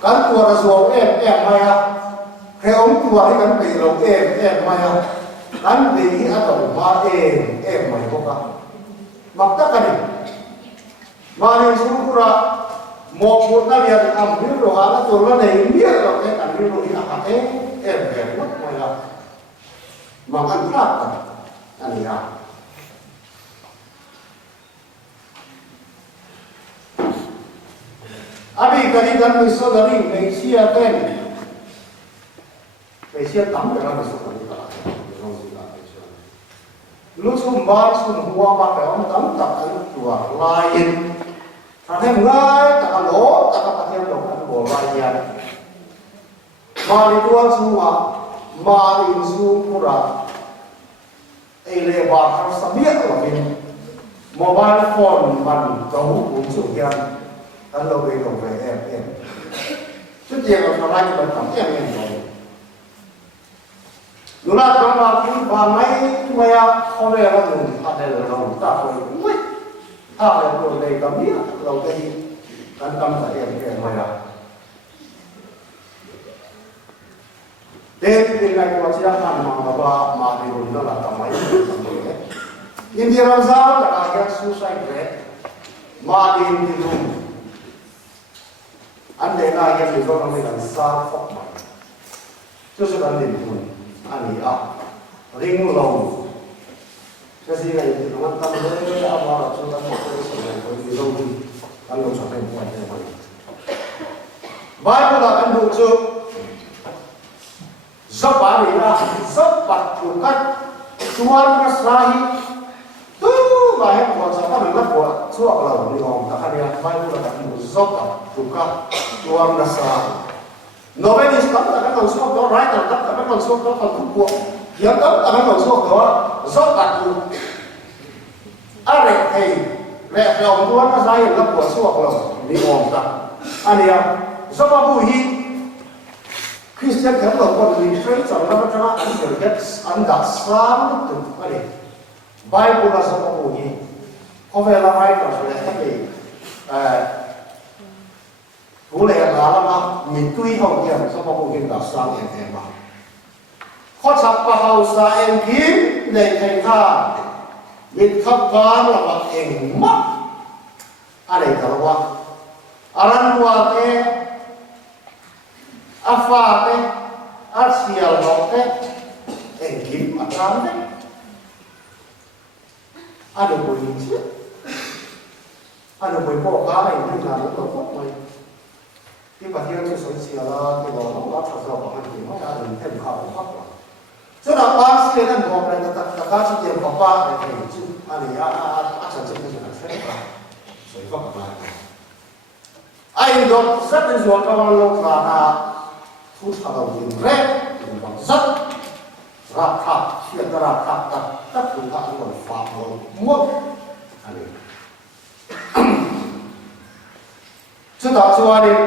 kan tua ra zo em mai a he om tua hi kan pe lo em mai a kan be hi ato ma mai ko ka makta kani ma ni sura mo mo na ya am ni ro ha to la nei ni ro ke kan ni ro hi a ha be mo mai la ma kan prat ta ani ya abi kali dan miso dari Malaysia kan Malaysia tam dengan miso kali lu sumbar sum hua ba ka on tam tak kan tua lain thang hem ngai tak lo tak ka thiam lo kan bo lain ma ni tua suma ma ni su pura ele ba ka sabia lo min mobile phone man tau un su yan kan lo về em chút tiền là thằng anh vẫn cảm em rồi lúc nào trong mà khi bà mấy mày không về là dùng hạt đây là dùng ta thôi ui hạt này rồi đây cầm biết đầu đây kan cầm phải em mày à đây thì này có chỉ là hàng mà đi dùng đó là cầm máy India Raza là cái suicide rate mà đi dùng anh để lại cái gì đó nó mới làm sao phọc mà, chứ sự anh định luôn, anh nghĩ ring lâu, cái gì này thì nó tâm với anh vào là chúng ta có cái sự này có gì đâu đi, anh không phải quan trọng vậy. Bài là anh đủ chưa, dốc bài này là dốc bật chủ cách, chuan cái sai, bài em còn sao mà nó của chuộc là người hồng ta hay là bài là anh đủ dốc chủ cách. Tuan rasa, novelis kan tak akan suap do writer tak akan suap do pangkup, yang tak akan suap do zokat tu. Arek hey, lek long tuan rasa yang nak buat suap long di orang tak. Ania, zokat buhi, Christian kan long buat di frame sama macam anda terlihat anda sam tu, ani. Bible lah zokat buhi, kau vela writer sudah tapi, Cú lệ là mà mình tuy hậu hiểm sao mà cũng hiện là sang em mà khó chặt và hậu sa em kiếm để thành tha mình khắp phá là mà em mất anh ấy thở qua anh qua cái pha cái xiel nó cái em kiếm mà làm đấy anh ấy bồi chứ anh ấy bồi bỏ cá này nên là nó tốt màyที่ประเทศที่สวยเสียแล้วที่เราต้องรับผิดชอบของมันที่เขาจะถึงเต็มข่าวครับฉะนั้นบางสิ่งนั้นบอกเลยแต่การที่เตรียมของบ้านในที่จุดอันนี้อาจารย์จะไม่ใช่ใช่ไหมสวยก็ประมาณนั้นไอ้ดอกสัตว์ในส่วนของโลกนานาทุกทางดินแรงถึงบางสัตว์ราคาเชื่อราคาตัดถึงทางบนฟ้าบนมุดอันนี้ฉะนั้นส่วนนี้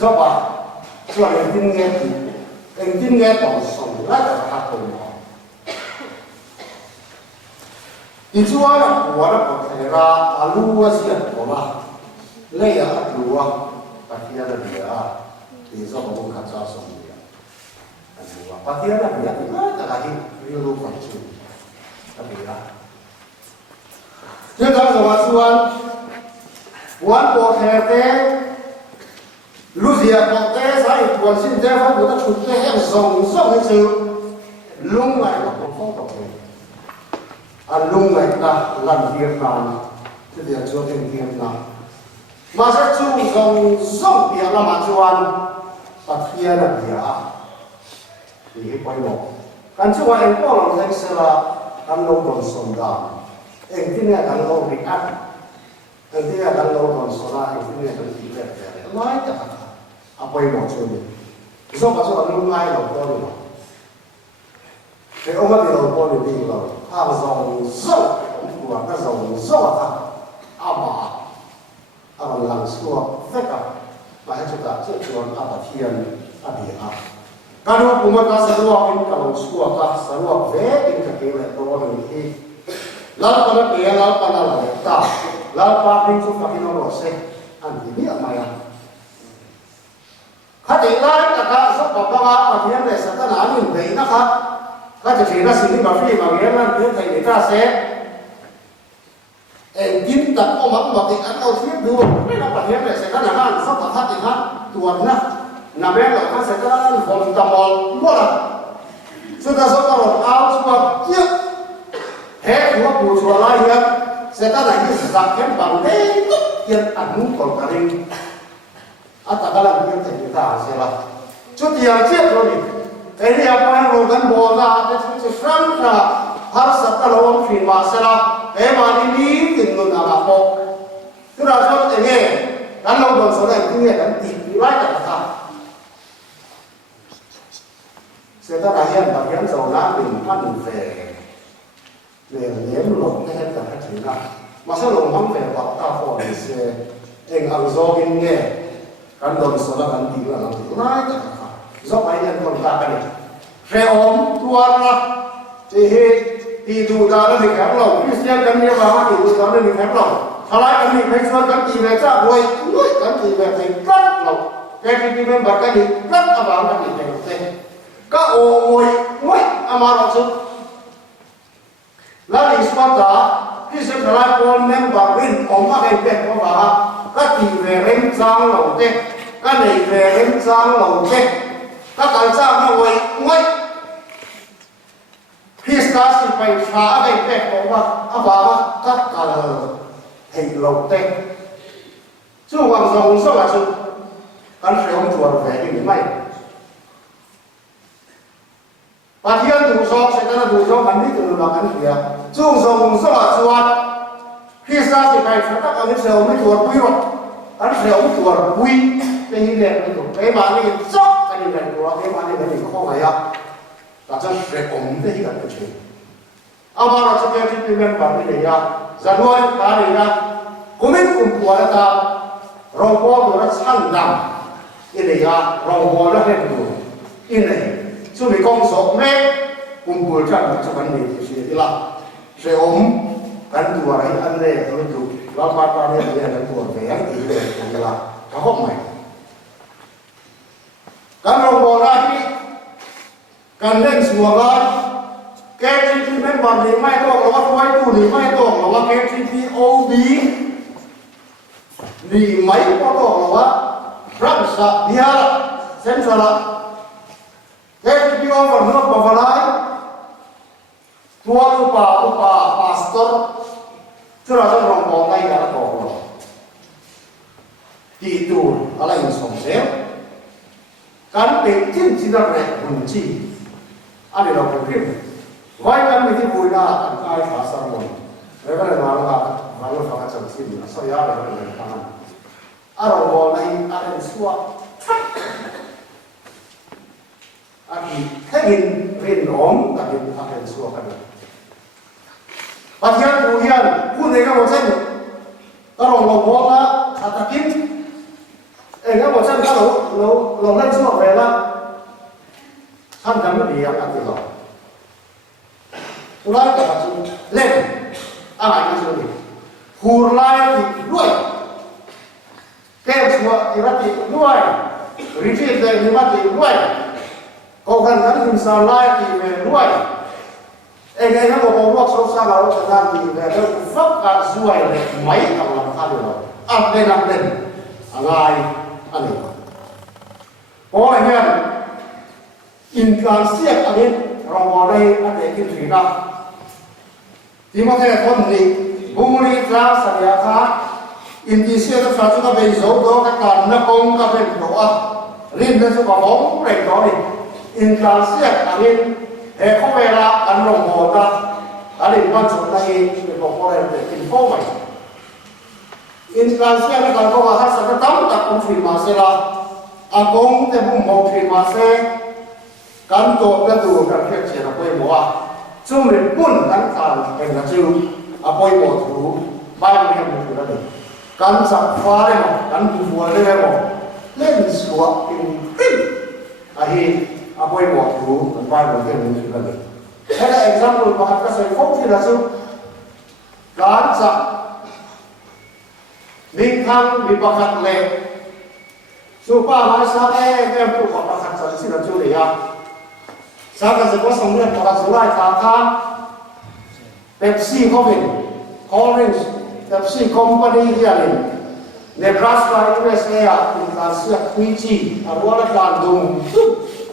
do bà cho nên tin nghe tổng sống lại là hạt tổng họ thì chúa là của nó có thể ra alu gì của bà lấy alu bà kia là gì thì do bà muốn khát ra sống gì alu bà kia là gì thì là gì lưu phải chịu cái gì đó thế đó rồi chúa quan bộ thể thế Luzia có cái sai quan xin thế phải của ta chụp cái em rồng cái sự lung này nó cũng không có anh lung này là làm việc làm thì để cho thêm việc làm mà sẽ chú rồng việc là mà chú ăn ta kia là việc thì quay một kan chú anh có lòng thanh sẽ là kan lâu còn sống đàn anh tin là kan lâu bị ăn anh tin là kan lâu còn sống là anh tin là kan bị lệ nói chẳng apa yang mau cuci? Besok masuk ke rumah yang lapor ni. Kalau orang di lapor ni bilang, apa zong, buat apa zong apa langsung, mereka macam juga cuci apa tian apa. Kalau umat seluar ini kalau seluar veg ini kekele orang ini, lalu pada dia lalu pada letak, lalu pada itu pakai nomor seh, anti dia maya. ถ้าติไล่นะครับสักปะว่าปะเทียนเลยสัตนาหนึ่งเลยนะครับก็จะถือว่าสิ่งที่มาฟรีมาเงี้ยนั่นคือไทยในตาเซกินตัดออกมาบอกติดอันเอาเทียบดูไม่ต้องปะเทียนเลยสัตนาบ้านสักปะทัดติดฮะตัวนะนาเบลล์ก็สัตนาผมตะมอลหมดสุดท้ายสักการเอาสักเทียบเฮ้หัวปูชัวร์ไล่เนี่ยสัตนาที่สักเข้มบังเด้ยังอันนู้นก่อนกันเองอัตตาลังเทียบในตาเสียละชุดที่เทียบตัวนี้แต่ที่apa yang rogan bola itu sesuatu harus setelah firman masalah mari tinggal apa itu rasa ini kalau bangsa itu ya kan tidak kata setelah bagian zona dengan nem lok ni kan tak cerita masa lomang fakta polisi yang azogin ni kan bangsa kan tidak nanti do ai nhân còn ta cái này ôm tua ra thì dù ta nó thì khép lòng Christian cần nhiều vào thì dù ta nó thì khép lòng thà lại cần thì phải xuân cần gì về cha nuôi cần gì về thì cắt lòng cái gì bên bạc cái gì cắt à vào cái gì thành thế các ôi mà nó chứ là đi sport đó Christian thà lại con nem bạc win ôm cái cái của bà các gì về lên trang lòng thế các này về lên trang lòng thế cácการสร้างมาไว้พิสตาสิไปช้าไปแปลกบอกว่าอาบาก็การให้เราเต้นช่วงวันสองสมัยสุดการเสียงตัวแฝงอยู่ไม่ปะเทียนดูซอกเสร็จแล้วดูซอกมันนี่ตัวเรากันเสียช่วงสองสมัยสุดพิสตาสิไปช้าก็การเสียงไม่ตัวปุ้ยหรอกการเสียงตัวปุ้ยเป็นเหตุไม่ถูกไปมานี่ซอกนี่เป็นตัวเองมานี่เป็นข้อหมายอ่ะแต่จะเรียกผมได้ที่กันเป็นชื่อเอามาเราจะเป็นที่เป็นแบบนี้เลยอ่ะจะนวดตาเลยนะกูไม่กุมหัวแล้วตาเราพอตัวนั้นช่างดำอีเลยอ่ะเราพอแล้วเห็นดูอีเลยช่วยกองศพแม่กุมหัวจังจะเป็นนี่ที่สิ่งละเสียผมกันตัวอะไรอันเล่ตัวดูเรามาตอนนี้เรียนกันตัวแฝงอีเลยนี่ละเขาห้องใหม่การลงบอลได้การเล่นสวนกันแกที่เป็นบอลนี่ไม่ต้องหรอกว่าไว้ตู้นี่ไม่ต้องหรอกว่าแกที่โอบีนี่ไม่ต้องหรอกว่ารักษาเดียร์เซนส์ละแกที่โอเวอร์นอกบอลได้ตัวอุปาสเตอร์ที่เราจะลงบอลได้กันต่อที่ตัวอะไรอย่างสมเสด็จการเป็นจิ้นจินตนาหุ่นจีอันนี้เราเป็นพิมพ์ไว้กันมีที่บุยนาอันใกล้ขาสมองแล้วก็เลยมาแล้วมาแล้วฟังจังสิ้นสยามเลยเป็นทางอารมณ์บอลในอันนี้สัวอันนี้แค่กินเรียนน้องกับกินอันนี้สัวกันปัจจัยผู้ยันผู้ในก็บอกเช่นอารมณ์บอลละขัดกินงั้นบอกฉันก็เราเล่นช่วงเวลาท่านทำไม่ดีอันที่เราไล่กับจุดเล่นอะไรที่สุดหูไล่ติดด้วยแก้ชัวที่รัติดด้วยรีฟิลเดนิมาติดด้วยก็กันนั้นอินสาไล่ติดด้วยงั้นบอกว่าสงสารเราจะทำดีแล้วฟักกันช่วยเลยไม่ทำลำคาญเราอันเด่นอะไรอันนี้เพราะอะไรเนี่ยอินการเสียอันนี้เราได้อันนี้กินสีนะที่มาแค่คนนี้บุญรีตราสัญญาค่ะอินที่เสียก็จะต้องไปโจทย์กับการนักองกับเป็นตัวริมนั้นจะบอกว่าเรื่องนี้อินการเสียอันนี้เขาเวลาอันลงหัวนะอันนี้มันสุดท้ายเป็นบอกว่าอะไรเป็นอินโฟใหม่อินการเสียในการก็ว่าถ้าสัตว์ตั้งแต่คนฟิมาเสละอากงแต่บุ้งมองฟิมาเสการโตกระดูกการเพียรเชียร์ไปหมดจุ่มเป็นปุ่นทั้งการเป็นกระจิวอาไปหมดรู้บ้านเรียนมันคืออะไรการสับฟ้าได้หมดการดูฟัวได้หมดเล่นสวดเป็นปิ้งอาฮีอาไปหมดรู้มันบ้านเรียนมันคืออะไรแค่ example มาก็ใส่ฟงที่ละจุการสับนิ่งทางมีประคัตเล็ก ส chu pa mai sa em tu ko pa khat chan si la chu le ya sa ka se ko song le pa chu lai ka ka Pepsi Coffee Orange Pepsi Company here Nebraska USA in Kansas Fiji arwala Bandung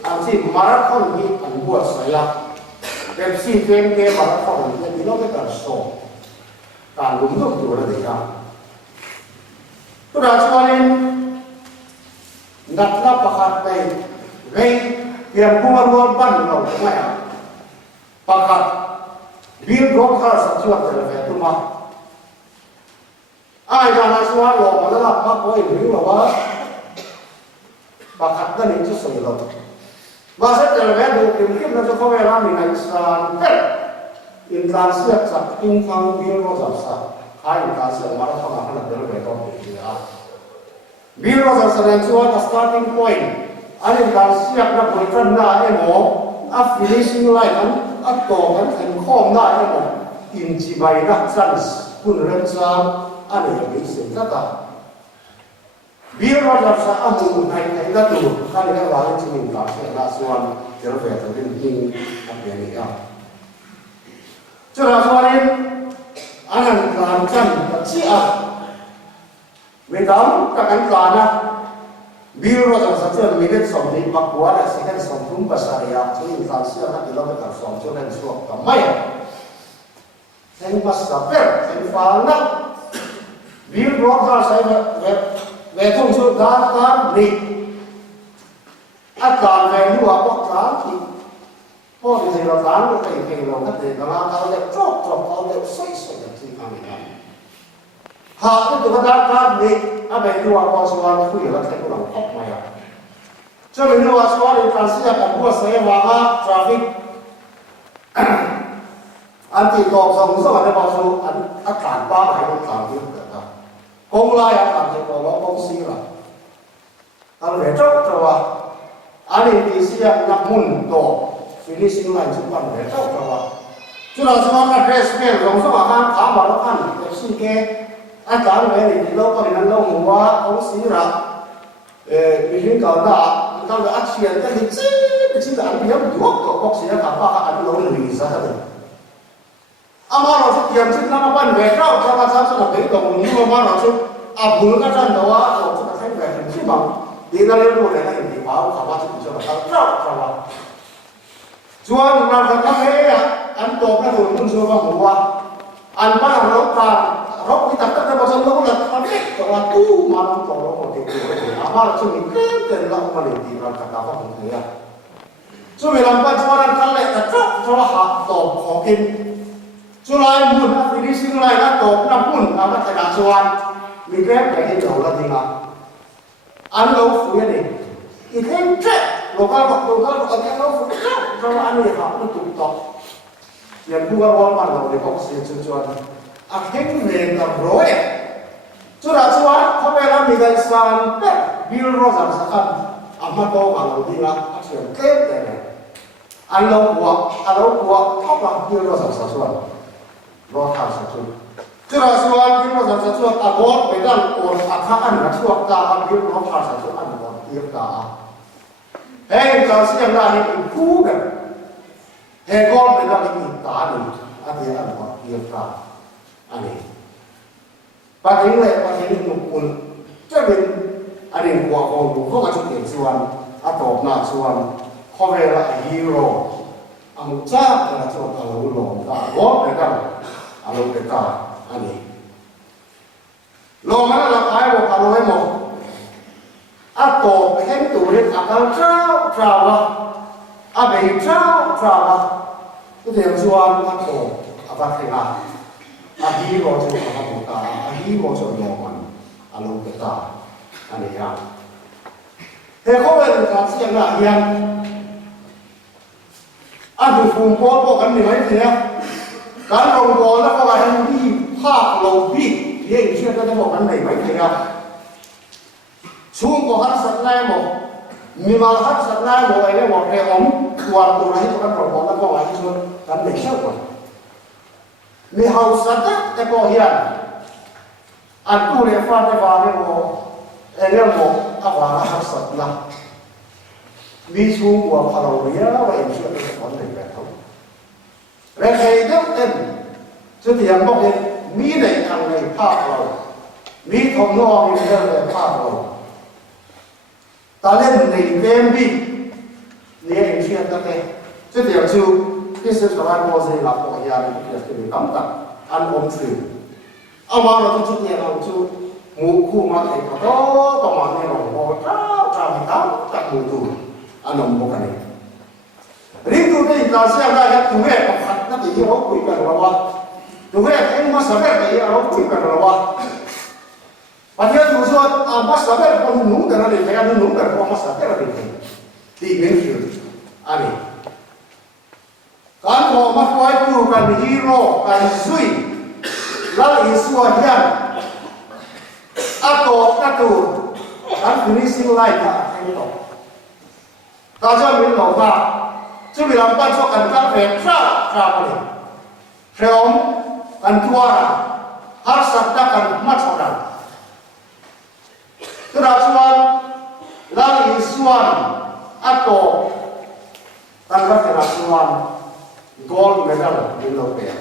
anti marathon ni an buat saya Pepsi 10K marathon ni bilo ke kan so kan lum tu tu la dia tu dah cuanin ndak la pakat pai rei yang buat ban lo mai pakat bil broker sa chuat le tu ma ai ra suara lo mà nó làm mắc có hình như là quá và khát cái này chút sợi rồi và sẽ trở về được tìm kiếm nó cho có vẻ là mình này sàn hết in tan siết chặt in thang biên nó giảm sa hai in tan siết mà nó không làm được về con bị gì à biên nó giảm sa này chúa là starting point anh in tan siết nó bồi chân na em mỏ à finishing line anh à tổ anh thành khom na em mỏ in chỉ bài đặt chance kun ren sa anh ấy bị sinh ra ta, bây giờ là sao anh muốn thay thay ra tu, cái này là cái chuyện mình phải là soan, để nó về tới đến kinh anh về này à, cho là soan này, anh làm chân là chỉ à, vì đó các anh làm á, bây giờ là sao cho mình biết sống đi bắt qua là sẽ cái sống đúng bớt sai à, cho nên làm sao là cái đó phải sống cho nên sống cả mấy, thành bớt sai, thành phá nát Bill Broker saya về thông số đá đi, còn về lưu học đá thì có gì là đá nó phải là cái gì đó tao để chọc tao để xoay được thì không được. Họ cái tụi đá đi, về lưu học số là khui là cái của học mày à. Cho nên lưu học số thì càng sẽ càng có sẽ vào traffic anh chỉ có xong số là bao số anh cản ba hay không cản được. Công lai làm gì có nó công sĩ là anh phải chốt cho anh đi xem nhập môn tổ finishing line chúng ta phải chốt cho chúng ta sẽ nói là dress code giống như là anh thám bảo nó ăn để xin cái anh trả về thì lâu có nên lâu mua công sĩ là vì những cái đó chúng ta đã chuyển cái gì chỉ là anh biết được của công sĩ là cả ba anh lâu lì ra được ama nó sẽ kiểm chứng nó ban về trao cho các sản xuất cái đồng nhưng mà nó sẽ bùn các sản đó nó sẽ thấy về hình chứ bằng đi ra lên bộ này là hình thì báo cả ba chục cho nó trao cho nó chuan làm cái thế à anh tổ cái đường muốn xuống vào mùa anh bắt đầu nấu trà róc cái tất cả bao giờ nó là nó biết là tu mà nó tổ nó một cái gì ama nó chỉ mình cái tiền là mà để đi làm cả không thế à cho mình làm bao chuan anh lại là trao cho họ tổ khó kinh cho lại muốn thì đi xin lại các tổ năm muốn làm cái đại soan mình ghép cái hình đầu là gì mà anh lâu phủi này thì thêm chết rồi các ở cái lâu phủi cho anh này họ nó tụt tọt liền mua cái mà đầu để bóc xịt cho anh thêm về làm rồi cho đại soan không phải là mình cái san bill rồi làm sao anh mà to mà đầu đi là anh sẽ kết cái này anh lâu quá thóc là bill rồi làm sao lo thang satu. Jika suan kita sudah satu abot bedan or akhan rasuak ta abot lo thang satu abot tiap ta. Hei kalau siang dah ini ibu kan. Hei kau bedan ini tadi ada abot tiap ta. Ani. Pagi ini nukul. Jadi ada yang buat kau macam ni suan atau nak suan kau rela hero. Angca adalah suan kalau ulong tak abot bedan. Alo kita ani. Lo mana nak kaya mo kalau emo. Atau hem tulis akal trawa. Abe trawa. Itu yang suan atau apa kena. Ahi lo tu apa buka. Ahi lo tu loman. Alo kita ani ya. Heko kita siang nak yang. Aduh kumpul kan ni macam ni. การลงบอลแล้วก็ว่าให้พี่ภาคลงพี่เลี้ยงเชื่อก็จะบอกกันไหนไหมครับช่วงก็หัดสัตว์แรงบอกมีมาหัดสัตว์แรงบอกไอ้เนี่ยบอกไอ้ผมตัวตัวให้ตัวกันลงบอลแล้วก็ว่าให้ชวนกันไหนเชื่อก่อนมีเฮาสัตว์แต่ก็เฮียนอันตู้เนี่ยฟาดได้ฟาดได้บอก anh em một áp vào hấp sật là mi chu của phật đầu nhớ và em chưa được có thể về không rồi thầy tiếp em chứ thì em bóc em mi này thằng này phạt rồi mi thông nó em giờ về phạt rồi ta lên này em biนี่เองเชื่อตั้งแต่จุดเดียวชูที่สุดสบายพอสิหลับพอยาที่จะเป็นคำตัดอันอมสื่อเอามาเราจุดเนี่ยเราชูหมูคู่มาเองก็ประมาณนี้เราพอเจ้าจับหมูดูอันนมพวกนี้รีบดูได้การเสียได้ครับตัวแรกของขัดนั่นที่เราคุยกันเราว่าตัวแรกเองมาสมัยที่เราคุยกันเราว่าประเทศทุกส่วนมาสมัยคนหนุ่มกันอะไรแต่กันหนุ่มกันพอมาสมัยอะไรที่เป็นชื่ออันนี้การขอมาคอยดูกันฮีโร่กันซุยแล้วอิสวายันอัตโตอัตโตการฟินิชิ่งไลน์กันให้ต่อตาจะมีหลอกว่าจะมีลำปั้นชกกันกันแบบคราบเลยเชื่อมกันตัวหาสัตว์กันมาชกันกระชวนแล้วอิสวาatau tangga kerasuan gold medal di Eropa.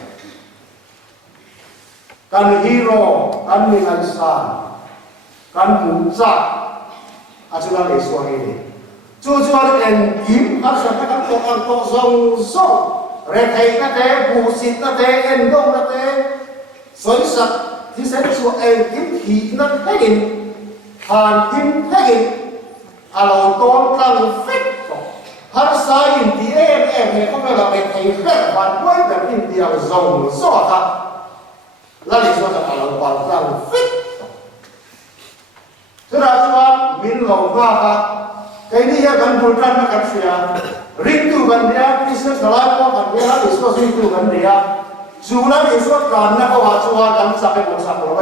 Kan hero, kan minansan, kan puncak acuan Islam ini. Tujuan engkim harus kan tokan zong, rekai kate, busit kate, endong kate, soisak di sana suatu engkim hinan hegin, hantim hegin. Kalau tôn tăng phết har sai in di em này không phải là cái thầy phết hoàn quay về India rồng rõ ta là lý do là kalau tôn tăng phết thế là cho mình lòng hoa ha cái này gần bulan nak kerja rindu kan dia bisnes kalau kan dia bisnes rindu kan dia jualan bisnes karena kau wajuan dan sampai besar kalau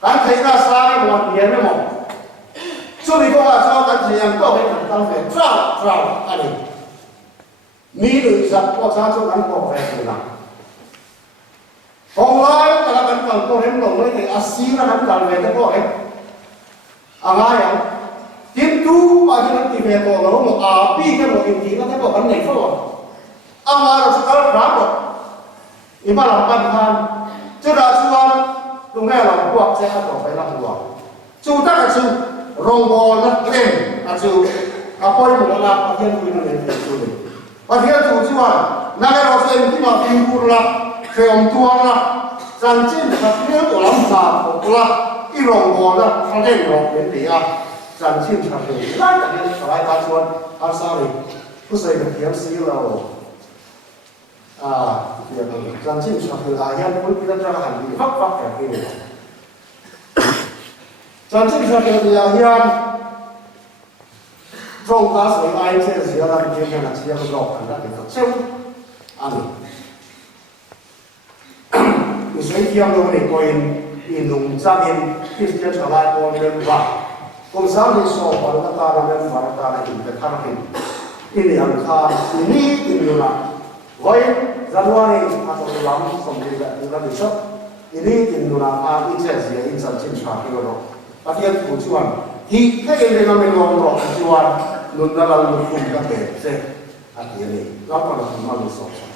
kan kita sehari buat dia memang cho nên có là sao cái gì có cái thằng tăng về trao anh ấy mỹ nữ giặc có sao cho anh có về thì nào còn lại là anh cần có đến đồng với thì asi là anh cần về cái có đấy ai à tiến tu mà cho nên về tổ nó một pi cái một hình nó thấy có vấn đề không mà là sẽ có rác rồi nhưng mà làm căn than chứ là chưa đúng nghe là cuộc sẽ có phải làm được chú ta là chú rong bò lắc lên chú apa yang menolak bagian kuliah yang terjadi bagian tujuan negara Australia itu mah figur lah film tua lah janji bagian dalam bab lah irong bò lah kalian rong yang dia janji sampai lain lagi selain kacuan asal itu saya kerja sih lah dia janji sampai ayam pun kita jangan difak-fak kayak gini janji sampai ayam trong cá sấu ai sẽ dễ là cái này là chỉ là lọc thành ra cái sấu anh cái sấu kiam đó này coi in nung trang in Christian trở lại con đem vào công sáng thì so với người ta là đem vào ta là in cái thằng in in hàng khan in in là vậy January atau lama sampai bulan besok ini in là in sẽ dễ in sản sinh sản cái đó tapi yang tujuan hingga yang dengan mengontrol tujuan nun dalam hukum KPC akhirnya apa nak malu sosok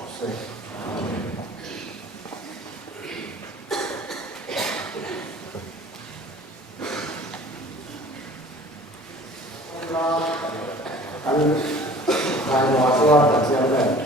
kan kalau asal dan siapa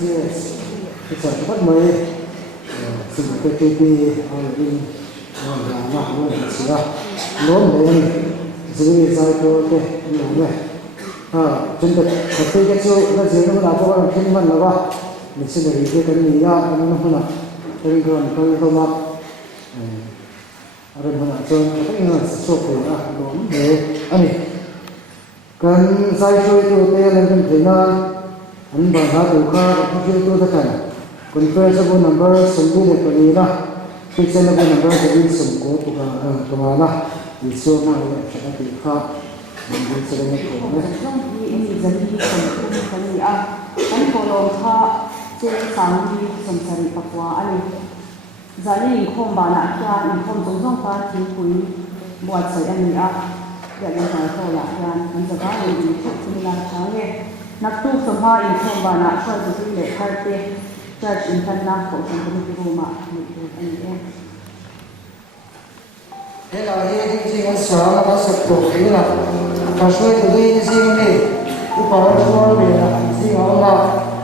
cái sản xuất mới sự cái TP ở bên nhà mà luôn là lớn đấy giữ giải của cái làm này chân thật thật sự cái chỗ nó dễ nó làm có cái mình là ba mình sẽ để cái gì ra nó không nào cái còn không mà rồi mình cho cái người số của nó lớn để anh cần giải chơi tôi đây là cái gì nó anh bảo nó đủ khá cái chơi tôi tất cả conference number sumbu de panina pixel number de sum ko kumana iso ma ya chaka ti kha mình sẽ lấy một cái trong khi anh dân đi không có gì anh có lòng tha trên sáng đi sầm sầm bạc quá anh giờ này không bà nãy cha không giống giống ta chỉ quý buat sợi anh để làm sao thôi là anh giờ đó thì không chỉ là sáng ngheนักตู้สมภาอินทร์บานะช่วยดูแลคาเฟ่จะอินทร์นาของสังคมที่รู้มาในตัวเอง thế là cái gì nó sợ nó sập đổ cái là và suy từ đây gì này cái bảo nó về là gì mà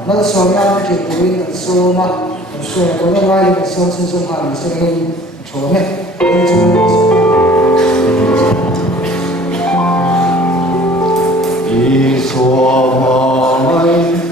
nó sợ nhau cái tuổi là số mà số có những ai là số hàng số hình chỗ này cái chỗ ý số mai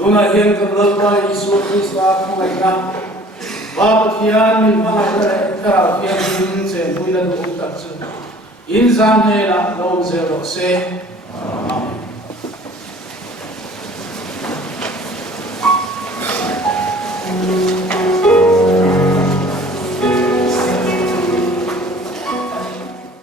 Tuna hian kalpa Isu Krista kumaina Bapatian min panagare kara hian chen puina du takchu in zam he la long zero se